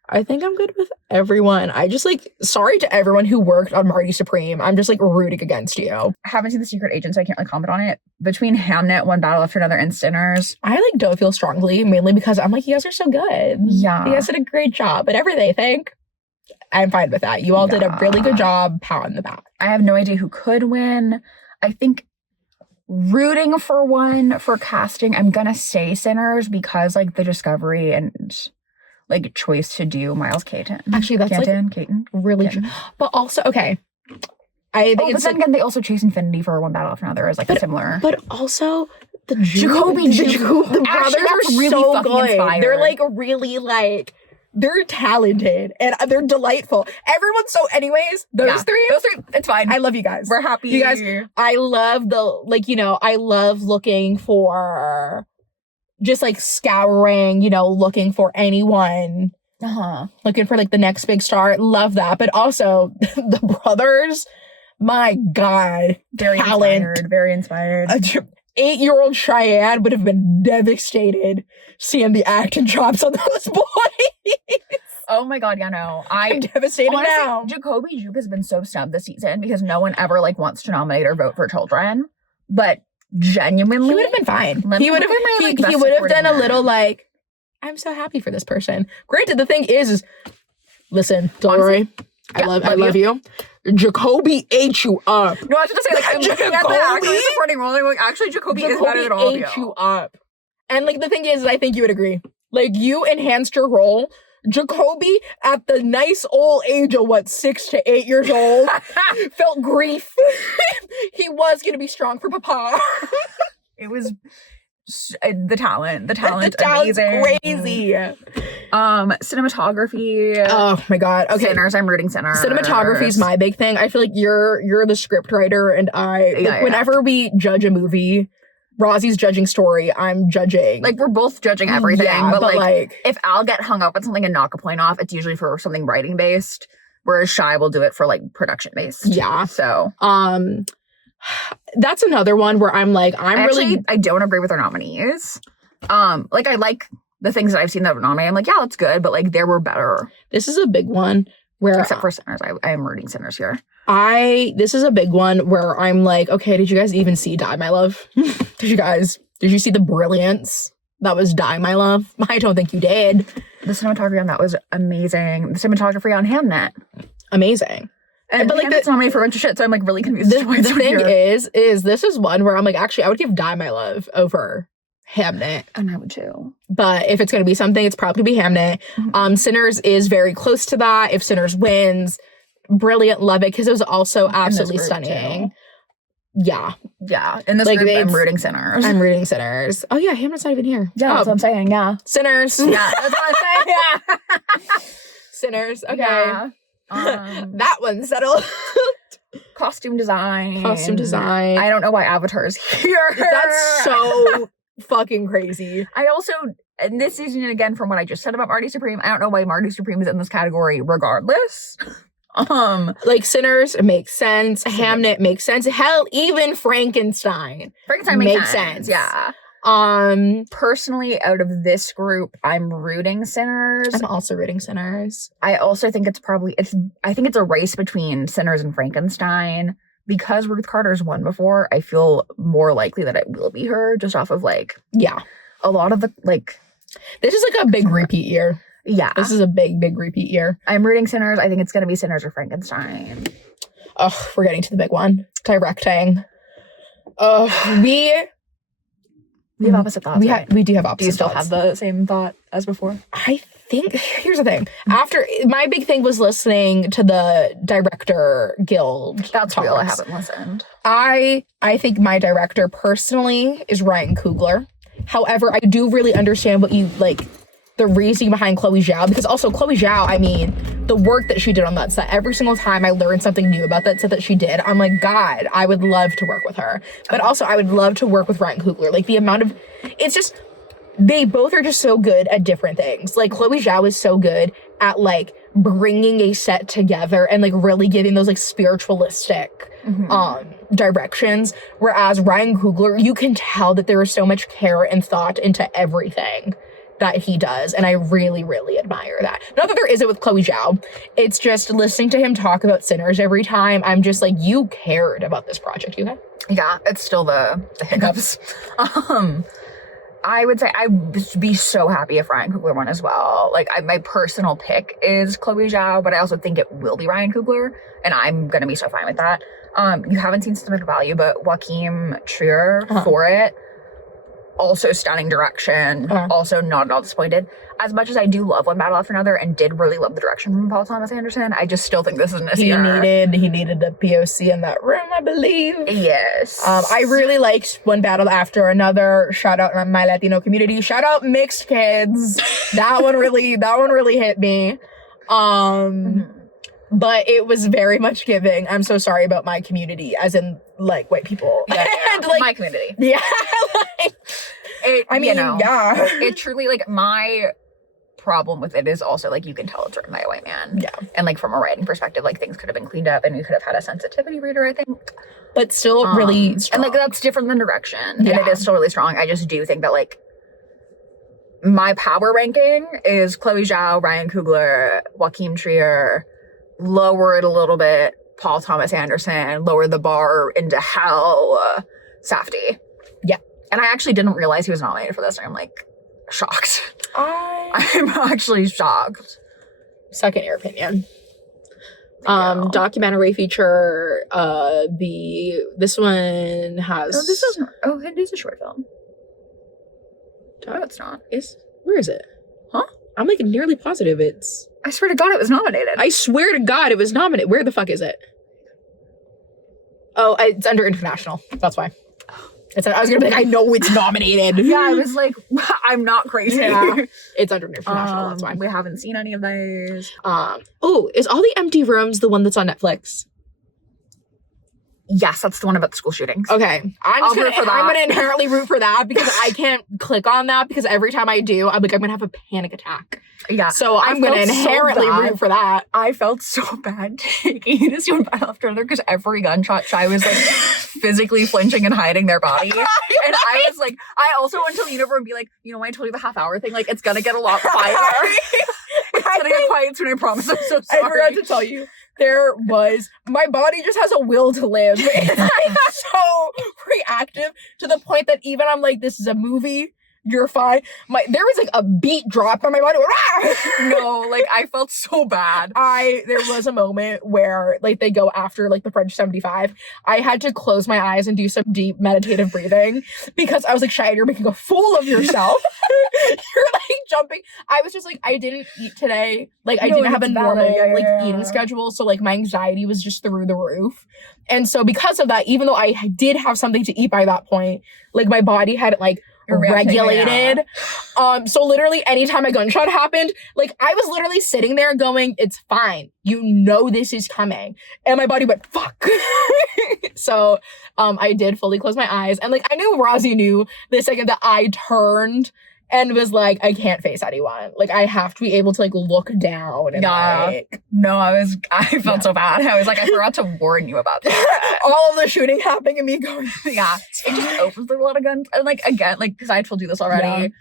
I think I'm good with everyone. I just like, sorry to everyone who worked on Marty Supreme. I'm just like rooting against you. I haven't seen The Secret Agent, so I can't really comment on it. Between Hamnet, One Battle After Another, and Sinners, I like don't feel strongly, mainly because I'm like, you guys are so good. Yeah. You guys did a great job. Whatever they think, I'm fine with that. You all did a really good job. Pat on the back. I have no idea who could win. I think rooting for one for casting, I'm gonna say Sinners because like the discovery and like choice to do Miles Caton. Actually, that's Caton. Really true. But also, okay. I think but then again, they also chase Infinity for One Battle After Another as like a similar. But also the Jacoby the brothers that's are really so fucking good. inspired. They're like really like they're talented and they're delightful. Everyone's so. Anyways, those three, it's fine. I love you guys. We're happy. You guys. I love I love looking for, just like scouring, looking for anyone. Looking for like the next big star. Love that. But also the brothers. My God, Very talent. Very inspired. 8-year-old Cheyenne would have been devastated seeing the acting chops on those boys. Oh my God, yeah, no. I'm devastated honestly, now. Jacoby Juke has been so snubbed this season because no one ever like wants to nominate or vote for children. But genuinely, He would have been fine. He would have best done a supporting little like, I'm so happy for this person. Granted, the thing is listen, don't worry. I love you. Jacoby ate you up. No, I was just say like I'm looking at the actors supporting role. I'm like, actually, Jacoby is better than all of you. ate you up. And like the thing is, I think you would agree. Like you enhanced your role. Jacoby, at the nice old age of 6 to 8 years old, felt grief. He was gonna be strong for Papa. It was the talent. The talent's amazing. Crazy. Cinematography. Oh my God. Okay. Sinners. I'm rooting Sinners. Cinematography is my big thing. I feel like you're the script writer, and whenever we judge a movie, Rosie's judging story, I'm judging. Like we're both judging everything, but like if I'll get hung up on something and knock a point off, it's usually for something writing based, whereas Shy will do it for like production based. Yeah. So that's another one where I'm like, I don't agree with our nominees. Like I like the things that I've seen that were nominated. I'm like, yeah, that's good, but like there were better. This is a big one where except for Sinners. I am rooting Sinners here. This is a big one where I'm like, okay, did you guys even see Die My Love? Did you see the brilliance that was Die My Love? I don't think you did. The cinematography on that was amazing. The cinematography on Hamnet. Amazing. But like it's nominated for a bunch of shit, so I'm like really confused. The thing is this is one where I'm like, actually, I would give Die My Love over Hamnet. And I would too. But if it's gonna be something, it's probably gonna be Hamnet. Mm-hmm. Sinners is very close to that. If Sinners wins, brilliant, love it, because it was also absolutely stunning. Yeah. In this group, I'm rooting Sinners. I'm rooting Sinners. Oh yeah, Hamnet's not even here. Yeah, that's what I'm saying. Yeah. Sinners. Yeah, that's what I'm saying. Yeah. Sinners. Okay. Yeah. That one's settled. Costume design. I don't know why Avatar's here. That's so fucking crazy. I also, and this season again, from what I just said about Marty Supreme, I don't know why Marty Supreme is in this category regardless. Like Sinners makes sense. Hamnet makes sense. Hell, even Frankenstein makes sense. Yeah. Personally, out of this group, I'm rooting Sinners. I'm also rooting Sinners. I also think I think it's a race between Sinners and Frankenstein, because Ruth Carter's won before, I feel more likely that it will be her just off of like Yeah. a lot of the like. This is like a big repeat year. Yeah. This is a big repeat year. I'm rooting Sinners. I think it's going to be Sinners or Frankenstein. Oh, we're getting to the big one. Directing. We have opposite thoughts. We do have opposite Do you still thoughts. have the same thought as before? I think, here's the thing. After, my big thing was listening to the Director Guild. That's real. I talks. haven't listened. I think my director personally is Ryan Coogler. However, I do really understand what you like, the reasoning behind Chloe Zhao, because also Chloe Zhao, I mean, the work that she did on that set, every single time I learned something new about that set that she did, I'm like, God, I would love to work with her. But also, I would love to work with Ryan Coogler. Like, the amount of, it's just, they both are just so good at different things. Like, Chloe Zhao is so good at, like, bringing a set together and, like, really giving those, like, spiritualistic directions. Whereas Ryan Coogler, you can tell that there is so much care and thought into everything that he does, and I really, really admire that. Not that there isn't with Chloe Zhao. It's just listening to him talk about Sinners every time, I'm just like, you cared about this project, you had? Yeah, it's still the hiccups. I would say I would be so happy if Ryan Coogler won as well. Like, my personal pick is Chloe Zhao, but I also think it will be Ryan Coogler, and I'm gonna be so fine with that. You haven't seen Systemic Value, but Joachim Trier for it. Also stunning direction. Also not at all disappointed. As much as I do love One Battle After Another and did really love the direction from Paul Thomas Anderson, I just still think this is He needed a POC in that room, I believe. Yes. I really liked One Battle After Another. Shout out my Latino community. Shout out mixed kids. That one really hit me. But it was very much giving. I'm so sorry about my community, as in like white people. Yeah. And, like, my community. Yeah. Like, yeah. It truly, like, my problem with it is also, like, you can tell it's written by a white man. Yeah. And, like, from a writing perspective, like, things could have been cleaned up and we could have had a sensitivity reader, I think. but still really strong. And, like, that's different than direction. Yeah. And it is still really strong. I just do think that, like, my power ranking is Chloe Zhao, Ryan Coogler, Joachim Trier, lower it a little bit, Paul Thomas Anderson, lower the bar into hell, Safdie. Yeah. And I actually didn't realize he was nominated for this, and I'm, like, shocked. I'm actually shocked. Second your opinion. Documentary feature, this one has... it is a short film. No, it's not. Where is it? Huh? I'm, like, nearly positive it's... I swear to God it was nominated. I swear to God it was nominated. Where the fuck is it? Oh, it's under international. That's why. I was gonna be like, I know it's nominated. Yeah, I was like, I'm not crazy. Yeah. It's under international. That's why. We haven't seen any of those. Is All the Empty Rooms the one that's on Netflix? Yes, that's the one about the school shootings. Okay. I'm gonna inherently root for that because I can't click on that because every time I do, I'm gonna have a panic attack. Yeah. So I'm gonna inherently root for that. I felt so bad taking you to see One Battle After Another because every gunshot Shy was like physically flinching and hiding their body. And I was like, I also went to lean over and be like, you know, when I told you the half-hour thing, like, it's gonna get a lot quieter. It's gonna get quiet soon, I promise. I'm so sorry. I forgot to tell you. My body just has a will to live. And I'm so reactive to the point that even I'm like, this is a movie. You're fine. There was like a beat drop on my body. No, like, I felt so bad. There was a moment where like they go after like the French 75. I had to close my eyes and do some deep meditative breathing because I was like, Shy, you're making a fool of yourself. You're like jumping. I was just like, I didn't eat today. Like, I didn't have a normal eating schedule. So like my anxiety was just through the roof. And so because of that, even though I did have something to eat by that point, like my body hadn't like regulated. So literally anytime a gunshot happened, like I was literally sitting there going, it's fine. You know this is coming. And my body went, fuck. So I did fully close my eyes. And like I knew Rozzy knew the second that I turned and was like, I can't face anyone. Like I have to be able to like look down and like no, I felt so bad. I was like, I forgot to warn you about that. All of the shooting happening and me going, yeah. It just opens with a lot of guns. And like again, like because I told you this already.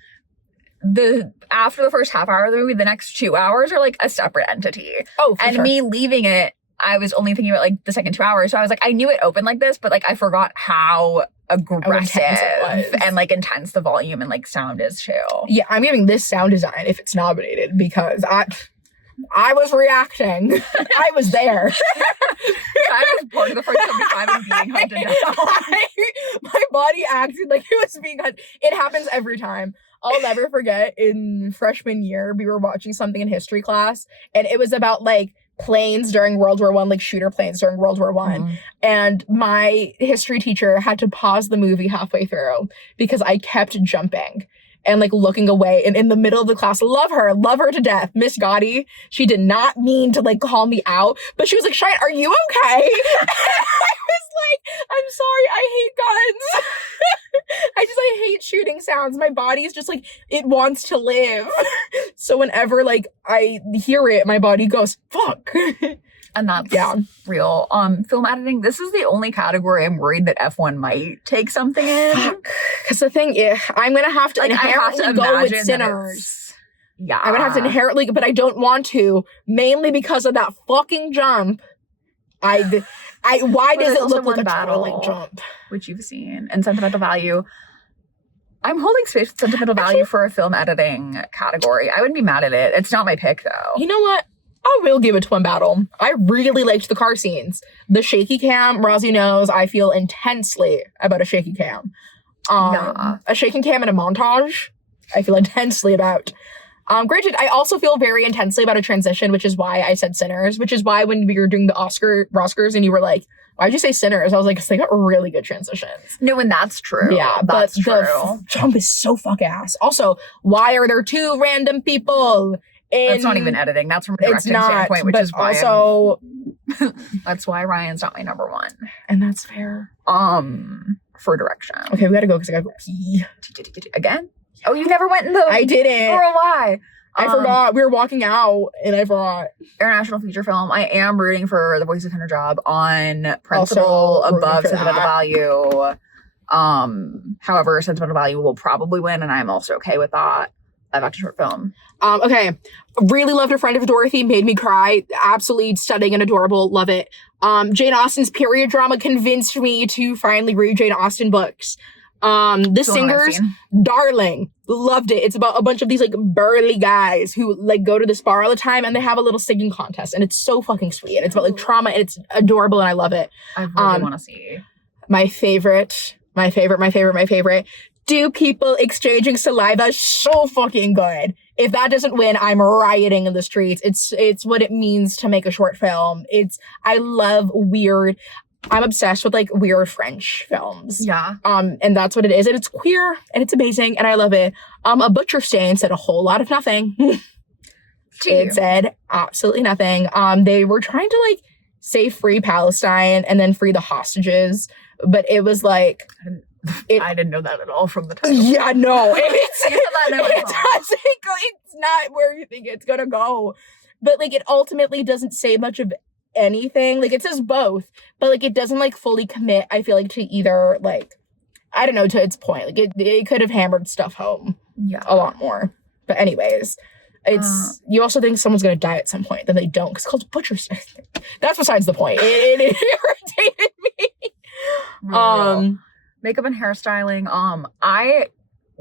Yeah. After the first half hour of the movie, the next 2 hours are like a separate entity. Oh, for and sure. me leaving it I was only thinking about like the second 2 hours. So I was like, I knew it opened like this, but like I forgot how aggressive and like intense the volume and like sound is too. Yeah, I'm giving this sound design if it's nominated because I was reacting. I was there. I was part of the first 75 and being hunted down. My body acted like it was being hunted. It happens every time. I'll never forget in freshman year, we were watching something in history class, and it was about like planes during World War One, like shooter planes during World War One. Mm-hmm. And my history teacher had to pause the movie halfway through because I kept jumping and like looking away, and in the middle of the class, love her to death, Miss Gotti. She did not mean to like call me out, but she was like, Shine, are you okay? I was like, I'm sorry, I hate guns. I hate shooting sounds. My body's just like, it wants to live. So whenever like I hear it, my body goes, fuck. And that's real. Film editing, this is the only category I'm worried that F1 might take something in. Because the thing is, I'm going to have to inherently go with Sinners. Yeah. I'm going to have to inherently, but I don't want to, mainly because of that fucking jump. Why does it look like a twirling jump? Which you've seen. And sentimental value. I'm holding space with sentimental value for a film editing category. I wouldn't be mad at it. It's not my pick, though. You know what? I will give it Twin Battle. I really liked the car scenes. The shaky cam, Rosie knows I feel intensely about a shaky cam. A shaking cam in a montage, I feel intensely about. Granted, I also feel very intensely about a transition, which is why I said Sinners, which is why when we were doing the Oscars and you were like, why'd you say Sinners? I was like, because they got really good transitions. No, and that's true. Yeah, that's but true. The jump is so fuck ass. Also, why are there two random people? That's not even editing. That's from a directing standpoint, which is why also that's why Ryan's not my number one. And that's fair. For direction. Okay, we gotta go because I gotta go pee. Again? Oh, you never went in the I didn't. Girl, why? I forgot. We were walking out and I forgot. International feature film. I am rooting for The Voice of Kinder Job on principle above sentimental value. However, sentimental value will probably win, and I'm also okay with that. Live action short film. Okay. Really loved A Friend of Dorothy. Made me cry. Absolutely stunning and adorable. Love it. Jane Austen's period drama convinced me to finally read Jane Austen books. The Singers, darling. Loved it. It's about a bunch of these like burly guys who like go to this bar all the time and they have a little singing contest, and it's so fucking sweet. And it's about like trauma and it's adorable and I love it. I really want to see. My favorite. Do people exchanging saliva? So fucking good. If that doesn't win, I'm rioting in the streets. It's what it means to make a short film. I love weird. I'm obsessed with like weird French films. Yeah. And that's what it is. And it's queer and it's amazing and I love it. A Butcher Stain said a whole lot of nothing. It said absolutely nothing. They were trying to like say free Palestine and then free the hostages, but it was like I didn't know that at all from the title. Yeah, no. It's not where you think it's gonna go. But like it ultimately doesn't say much of anything. Like it says both, but like it doesn't like fully commit, I feel like, to either like I don't know, to its point. Like it could have hammered stuff home a lot more. But anyways, it's you also think someone's gonna die at some point, then they don't, because it's called Butcher Stain. That's besides the point. It irritated me. Real. Makeup and hairstyling. I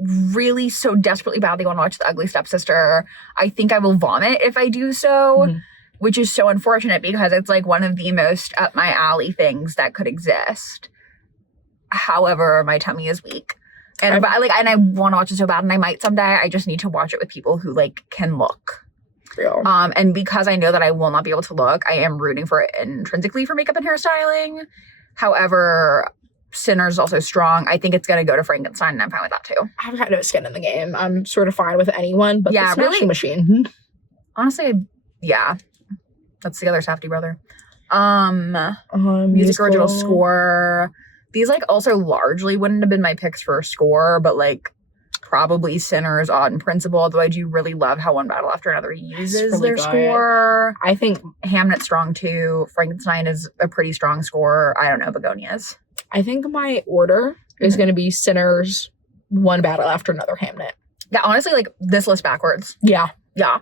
really so desperately badly want to watch The Ugly Stepsister. I think I will vomit if I do so, which is so unfortunate because it's like one of the most up my alley things that could exist. However, my tummy is weak. And I want to watch it so bad, and I might someday. I just need to watch it with people who like can look. Real. And because I know that I will not be able to look, I am rooting for it intrinsically for makeup and hairstyling. However, Sinners is also strong. I think it's going to go to Frankenstein, and I'm fine with that too. I've got no skin in the game. I'm sort of fine with anyone, but the Smashing Machine. Honestly, yeah. That's the other Safdie brother. Music original score. These like also largely wouldn't have been my picks for a score, but like probably Sinners on principle, although I do really love how One Battle After Another uses really their score. I think Hamnet's strong too. Frankenstein is a pretty strong score. I don't know, Begonias. I think my order is going to be Sinners, One Battle After Another, Hamnet. Yeah, honestly, like this list backwards. Yeah. Yeah.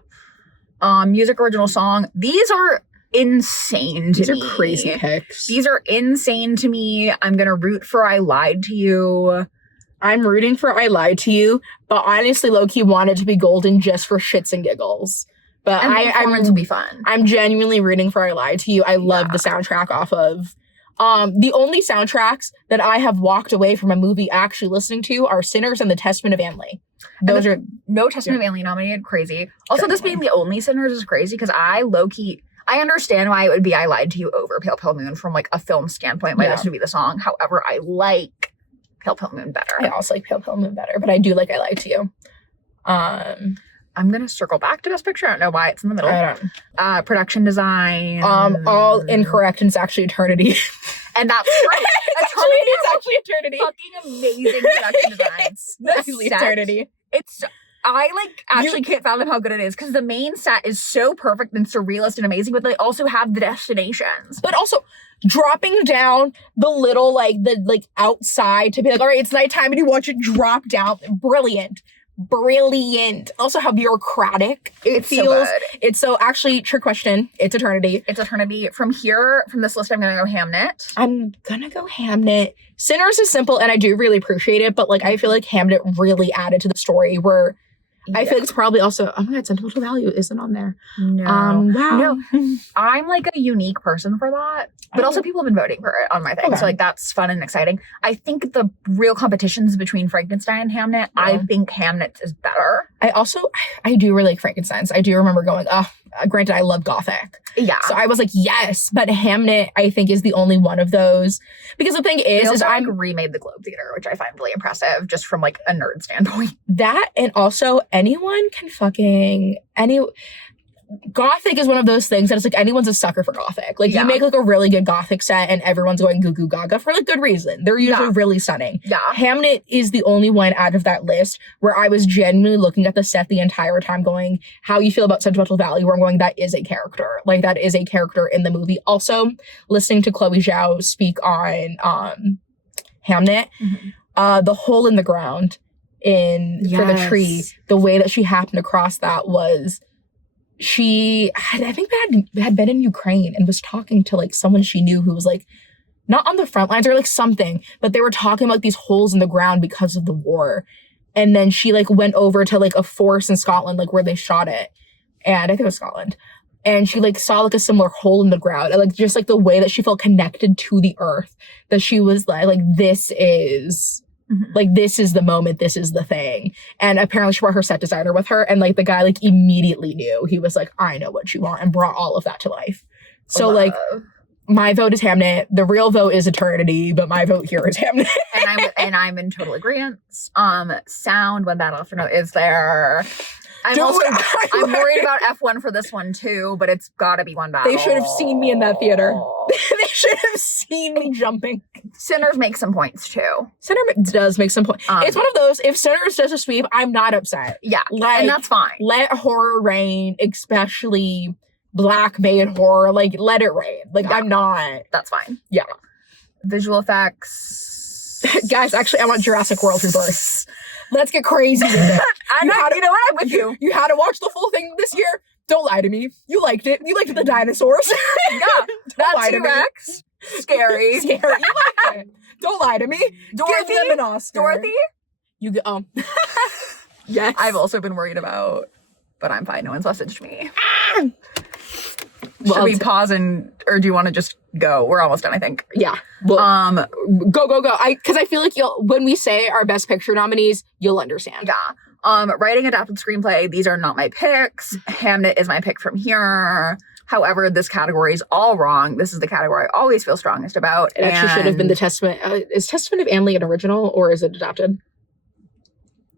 Music original song. These are insane to These me. are crazy picks. These are insane to me. I'm going to root for I Lied to You. I'm rooting for I Lied to You, but honestly, low-key wanted to be golden just for shits and giggles. But And the performance will be fun. I'm genuinely rooting for I Lied to You. I love the soundtrack off of. The only soundtracks that I have walked away from a movie actually listening to are Sinners and The Testament of Anne Lee. Those are no Testament of Anne Lee nominated. Crazy. Also, this being the only Sinners is crazy because I understand why it would be I Lied to You over Pale Pale Moon from like a film standpoint. Why this would be the song. However, I like Pale Pale Moon better. I also like Pale Pale Moon better, but I do like I Lied to You. I'm gonna circle back to Best Picture. I don't know why it's in the middle. I don't. Production design. All incorrect, and it's actually Eternity. And that's right. It's actually Eternity. Fucking amazing production design. Actually Eternity. I actually can't fathom how good it is because the main set is so perfect and surrealist and amazing, but they also have the destinations. But also dropping down the little the outside to be like, all right, it's nighttime and you watch it drop down. Brilliant. Also how bureaucratic it feels. So good. It's so actually trick question. It's Eternity. It's Eternity. From this list, I'm gonna go Hamnet. I'm gonna go Hamnet. Sinners is simple and I do really appreciate it, but I feel like Hamnet really added to the story where I feel like it's probably also, oh my God, sentimental value isn't on there. No. Wow. No. I'm a unique person for that. But also people have been voting for it on my thing. Okay. So that's fun and exciting. I think the real competition's between Frankenstein and Hamnet. Yeah. I think Hamnet is better. I do really like Frankenstein's. I do remember going, granted, I love Gothic. Yeah. So I was like, yes, but Hamnet, I think, is the only one of those. Because the thing is I remade the Globe Theater, which I find really impressive, just from a nerd standpoint. That, and also anyone can Gothic is one of those things that it's anyone's a sucker for Gothic. You make a really good Gothic set and everyone's going goo goo gaga for good reason. They're usually really stunning. Yeah. Hamnet is the only one out of that list where I was genuinely looking at the set the entire time going, how you feel about sentimental value, where I'm going, that is a character. That is a character in the movie. Also, listening to Chloe Zhao speak on Hamnet, the hole in the ground for the tree, the way that she happened across that was she had been in Ukraine and was talking to someone she knew who was not on the front lines or something, but they were talking about these holes in the ground because of the war. And then she went over to a forest in Scotland, where they shot it. And I think it was Scotland. And she saw a similar hole in the ground. And just the way that she felt connected to the earth, that she was this is this is the moment, this is the thing. And apparently she brought her set designer with her, and the guy immediately knew. He was I know what you want, and brought all of that to life. So my vote is Hamnet. The real vote is Eternity, but my vote here is Hamnet. and I'm in total agreement. Sound, One Battle After Another is there. I'm worried about F1 for this one too, but it's gotta be One Battle. They should have seen me in that theater. They should have seen me jumping. Sinners make some points too. Sinner does make some points. It's one of those, if Sinners does a sweep, I'm not upset. Yeah, and that's fine. Let horror reign, especially Black made horror. Let it rain. I'm not. That's fine. Yeah. Visual effects. Guys, actually, I want Jurassic World Rebirth. Let's get crazy with it. You know what? I'm with you. You had to watch the full thing this year. Don't lie to me. You liked it. You liked the dinosaurs. Yeah. That T-Rex. Scary. Scary. You liked it. Don't lie to me. Dorothy. Give them an Oscar. Dorothy. You go. Yes. I've also been worried about, but I'm fine. No one's messaged me. Should we pause or do you want to just go? We're almost done, I think. Yeah. Well, go. Because I feel when we say our Best Picture nominees, you'll understand. Yeah. Writing, adapted screenplay. These are not my picks. Hamnet is my pick from here. However, this category is all wrong. This is the category I always feel strongest about. It actually should have been the Testament. Is Testament of Anne Lee an original or is it adapted?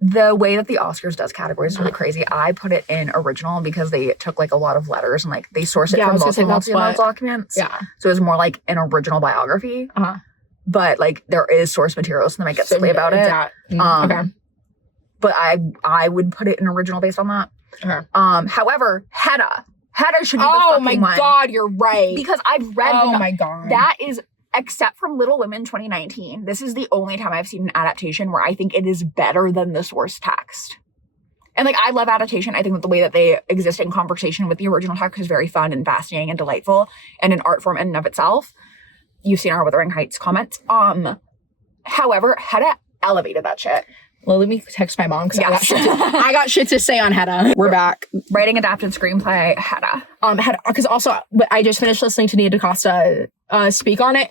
The way that the Oscars does categories is really crazy. I put it in original because they took a lot of letters and they source it from multiple documents. Yeah. So it was more an original biography. But there is source material, so they might get silly about it. Okay. But I would put it in original based on that. Okay. However, Hedda should be the fucking one. Oh my God, you're right. Because I've read my God. That is, except for Little Women 2019, this is the only time I've seen an adaptation where I think it is better than the source text. And like, I love adaptation. I think that the way that they exist in conversation with the original text is very fun and fascinating and delightful, and an art form in and of itself. You've seen our Wuthering Heights comments. However, Hedda elevated that shit. Well, let me text my mom because I got shit to say on Hedda. We're back. Writing adapted screenplay, Hedda. Hedda, because also I just finished listening to Nia DaCosta speak on it.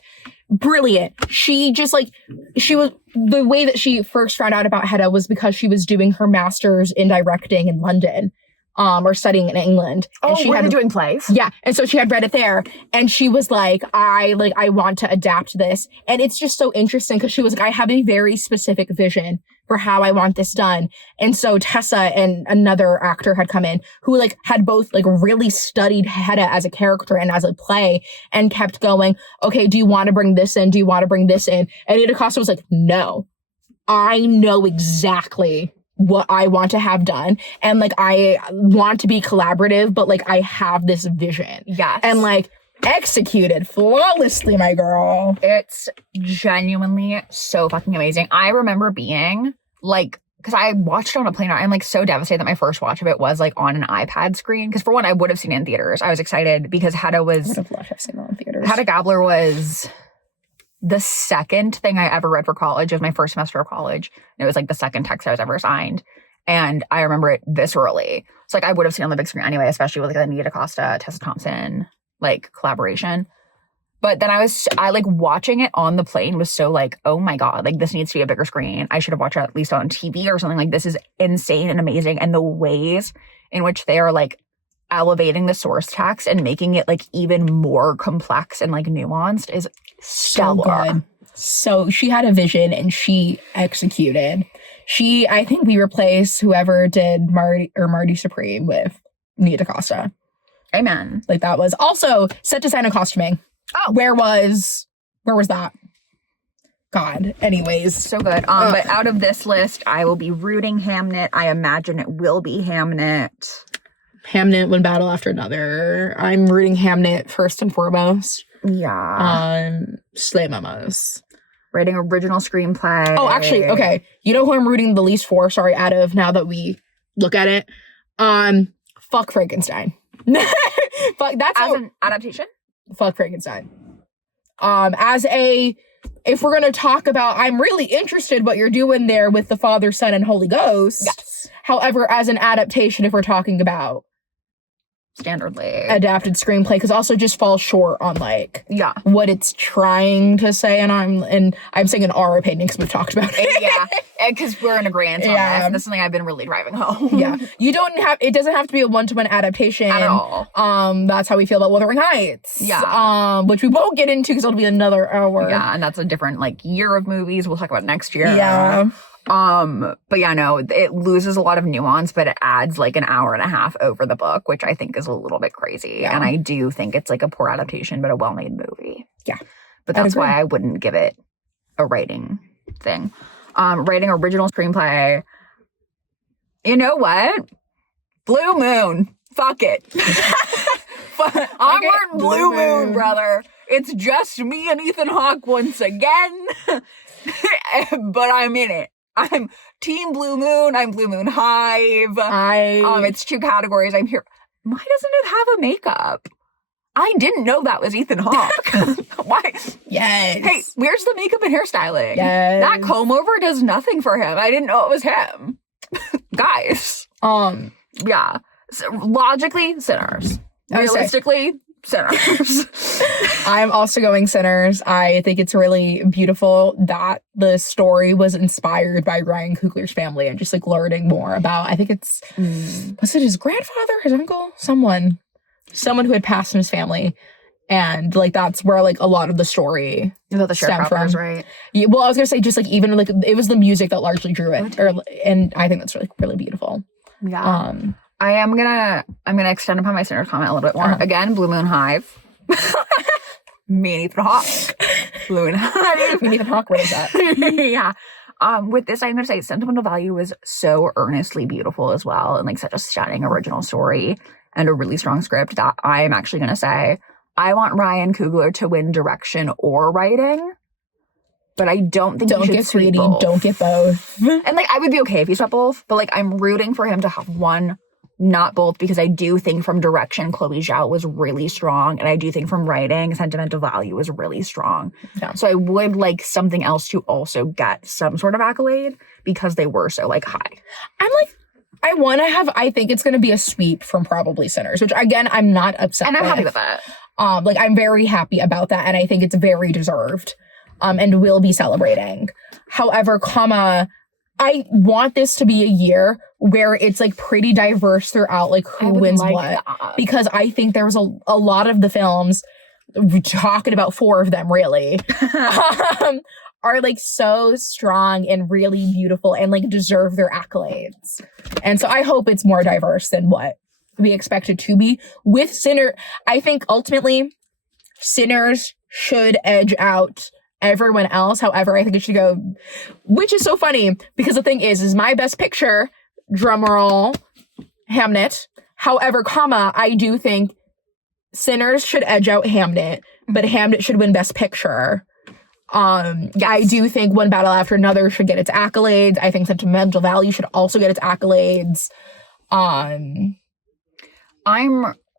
Brilliant. She was the way that she first found out about Hedda was because she was doing her master's in directing in London. Or studying in England. And she had doing plays. Yeah. And so she had read it there. And she was like, I want to adapt this. And it's just so interesting because she was like, I have a very specific vision for how I want this done. And so Tessa and another actor had come in who like had both like really studied Hedda as a character and as a play and kept going, okay, do you want to bring this in? Do you want to bring this in? And Nia DaCosta was like, no, I know exactly what I want to have done. And like, I want to be collaborative, but like, I have this vision. Yes. And like, executed flawlessly, my girl. It's genuinely so fucking amazing. I remember being like, because I watched it on a plane. I'm like so devastated that my first watch of it was like on an iPad screen. Because for one, I would have seen it in theaters. I was excited because Hedda was. I would have loved to have seen it in theaters. Hedda Gabler was the second thing I ever read for college. It was my first semester of college. And it was like the second text I was ever assigned. And I remember it viscerally. It's like I would have seen it on the big screen anyway, especially with like the Nia DaCosta, Tessa Thompson like collaboration. But then I like watching it on the plane was so like, oh my God, like this needs to be a bigger screen. I should have watched it at least on TV or something. Like this is insane and amazing. And the ways in which they are like elevating the source text and making it like even more complex and like nuanced is stellar. So good. So she had a vision and she executed. I think we replaced whoever did Marty Supreme with Nia DaCosta. Amen. Like that was also set design and costuming. Oh, where was that? God. Anyways, so good. But out of this list, I will be rooting Hamnet. I imagine it will be Hamnet. Hamnet, One Battle After Another. I'm rooting Hamnet first and foremost. Yeah. Slay Mamas. Writing original screenplay. Oh, actually, okay. You know who I'm rooting the least for? Sorry, out of now that we look at it. Fuck Frankenstein. Fuck, that's as an adaptation. Fuck Frankenstein. If we're gonna talk about, I'm really interested what you're doing there with the Father, Son, and Holy Ghost. Yes. However, as an adaptation, if we're talking about standardly adapted screenplay, because also just falls short on like what it's trying to say, and I'm saying in our opinion because we've talked about it. Yeah, because we're in agreement on this. And this is something I've been really driving home. Yeah, it doesn't have to be a one-to-one adaptation at all. That's how we feel about Wuthering Heights. Yeah, which we won't get into because it'll be another hour. Yeah, and that's a different like year of movies. We'll talk about next year. Yeah. But yeah, no, it loses a lot of nuance, but it adds like an hour and a half over the book, which I think is a little bit crazy. Yeah. And I do think it's like a poor adaptation, but a well-made movie. Yeah. But that's why I wouldn't give it a writing thing. Writing original screenplay. You know what? Blue Moon. Fuck it. I'm wearing Blue Moon, brother. It's just me and Ethan Hawke once again. But I'm in it. I'm Team Blue Moon. I'm Blue Moon Hive. It's two categories. I'm here. Why doesn't it have a makeup? I didn't know that was Ethan Hawke. Why? Yes. Hey, where's the makeup and hairstyling? Yes. That comb over does nothing for him. I didn't know it was him. Guys. Yeah. So, logically, Sinners. Realistically, Sinners. I'm also going Sinners. I think it's really beautiful that the story was inspired by Ryan Coogler's family and just like learning more about, I think it's, was it his grandfather, his uncle? Someone who had passed in his family. And like, that's where like a lot of the story the sharecroppers, right? Yeah, well, I was gonna say just like, even like, it was the music that largely drew it. And I think that's really, really beautiful. Yeah. I'm gonna extend upon my Sinners comment a little bit more. Again, Blue Moon Hive. Me and Ethan Hawke. Blue Moon Hive. Me and Ethan Hawke wrote that. Yeah. With this, I'm gonna say sentimental value was so earnestly beautiful as well, and like such a stunning original story and a really strong script that I'm actually gonna say I want Ryan Coogler to win direction or writing. but I don't think Don't he should get sweep greedy. both. Don't get both. And like I would be okay if he swept both, but like I'm rooting for him to have one, not both, because I do think from direction Chloe Zhao was really strong, and I do think from writing Sentimental Value was really strong. Yeah. So I would like something else to also get some sort of accolade because they were so like high. I'm like, I think it's going to be a sweep from probably Sinners, which again, I'm not upset And I'm with. happy with that. Like I'm very happy about that, and I think it's very deserved. And will be celebrating. However, I want this to be a year where it's like pretty diverse throughout, like who wins what. Because I think there was a lot of the films, we're talking about 4 of them really, are like so strong and really beautiful and like deserve their accolades. And so I hope it's more diverse than what we expect it to be. With Sinner, I think ultimately Sinners should edge out everyone else. However, I think it should go, which is so funny because the thing is my best picture, drumroll, Hamnet. However, I do think Sinners should edge out Hamnet, but Hamnet should win best picture. Yes. I do think One Battle After Another should get its accolades. I think Sentimental Value should also get its accolades. I'm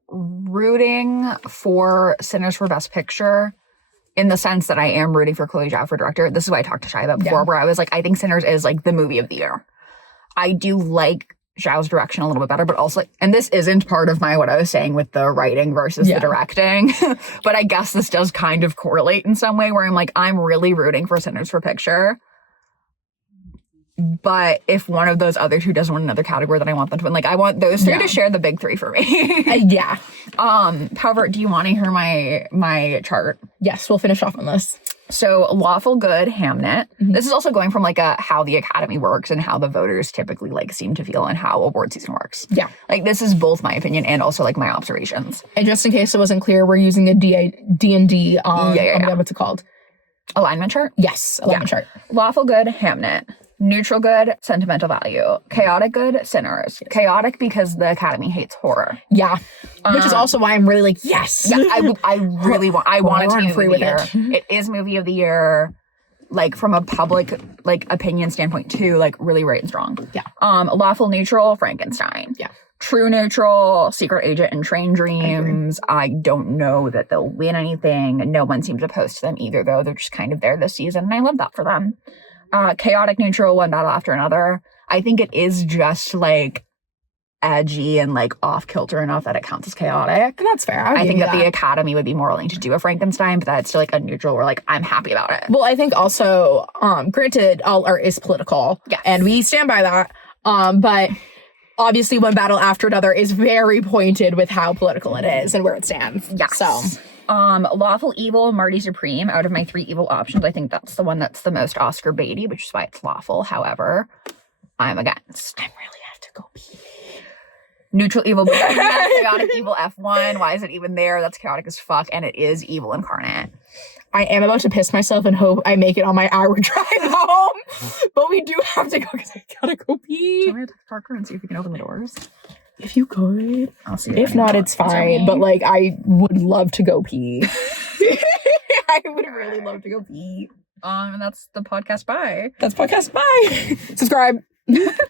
rooting for Sinners for best picture, in the sense that I am rooting for Chloe Zhao for director. This is what I talked to Shai about before, where I was like, I think Sinners is like the movie of the year. I do like Zhao's direction a little bit better, but also, and this isn't part of what I was saying with the writing versus the directing, but I guess this does kind of correlate in some way where I'm like, I'm really rooting for Sinners for picture. But if one of those other two doesn't win another category, then I want them to win. Like, I want those 3 to share the big 3 for me. Yeah. However, do you want to hear my chart? Yes, we'll finish off on this. So, lawful good, Hamnet. Mm-hmm. This is also going from like how the Academy works and how the voters typically like seem to feel and how award season works. Yeah. Like, this is both my opinion and also like my observations. And just in case it wasn't clear, we're using a D&D, oh my God, what's it called? Alignment chart? Yes, alignment chart. Lawful good, Hamnet. Neutral good, Sentimental Value. Chaotic good, Sinners. Yes. Chaotic because the Academy hates horror. Yeah. Which is also why I'm really like, yes. Yeah, I really want it to be movie of the year. It is movie of the year, like from a public like opinion standpoint too, like really right and strong. Yeah. Lawful neutral, Frankenstein. Yeah. True neutral, Secret Agent and Train Dreams. I don't know that they'll win anything. No one seems opposed to them either, though. They're just kind of there this season, and I love that for them. Chaotic neutral, One Battle After Another. I think it is just like edgy and like off kilter enough that it counts as chaotic. That's fair. I think that the Academy would be more willing to do a Frankenstein, but that's still like a neutral where like I'm happy about it. Well, I think also, granted, all art is political, and we stand by that. But obviously, One Battle After Another is very pointed with how political it is and where it stands. Yes. So. Lawful Evil, Marty Supreme. Out of my 3 evil options, I think that's the one that's the most Oscar baity, which is why it's lawful. However, I'm against. I really have to go pee. Neutral Evil, Chaotic Evil F1. Why is it even there? That's chaotic as fuck, and it is evil incarnate. I am about to piss myself and hope I make it on my hour drive home, but we do have to go because I gotta go pee. Do you want me to text Parker and see if we can open the doors? If you could. I'll see. If not, it's fine. But like, I would love to go pee. I would really love to go pee. And that's the podcast. Bye. That's podcast. Bye. Subscribe.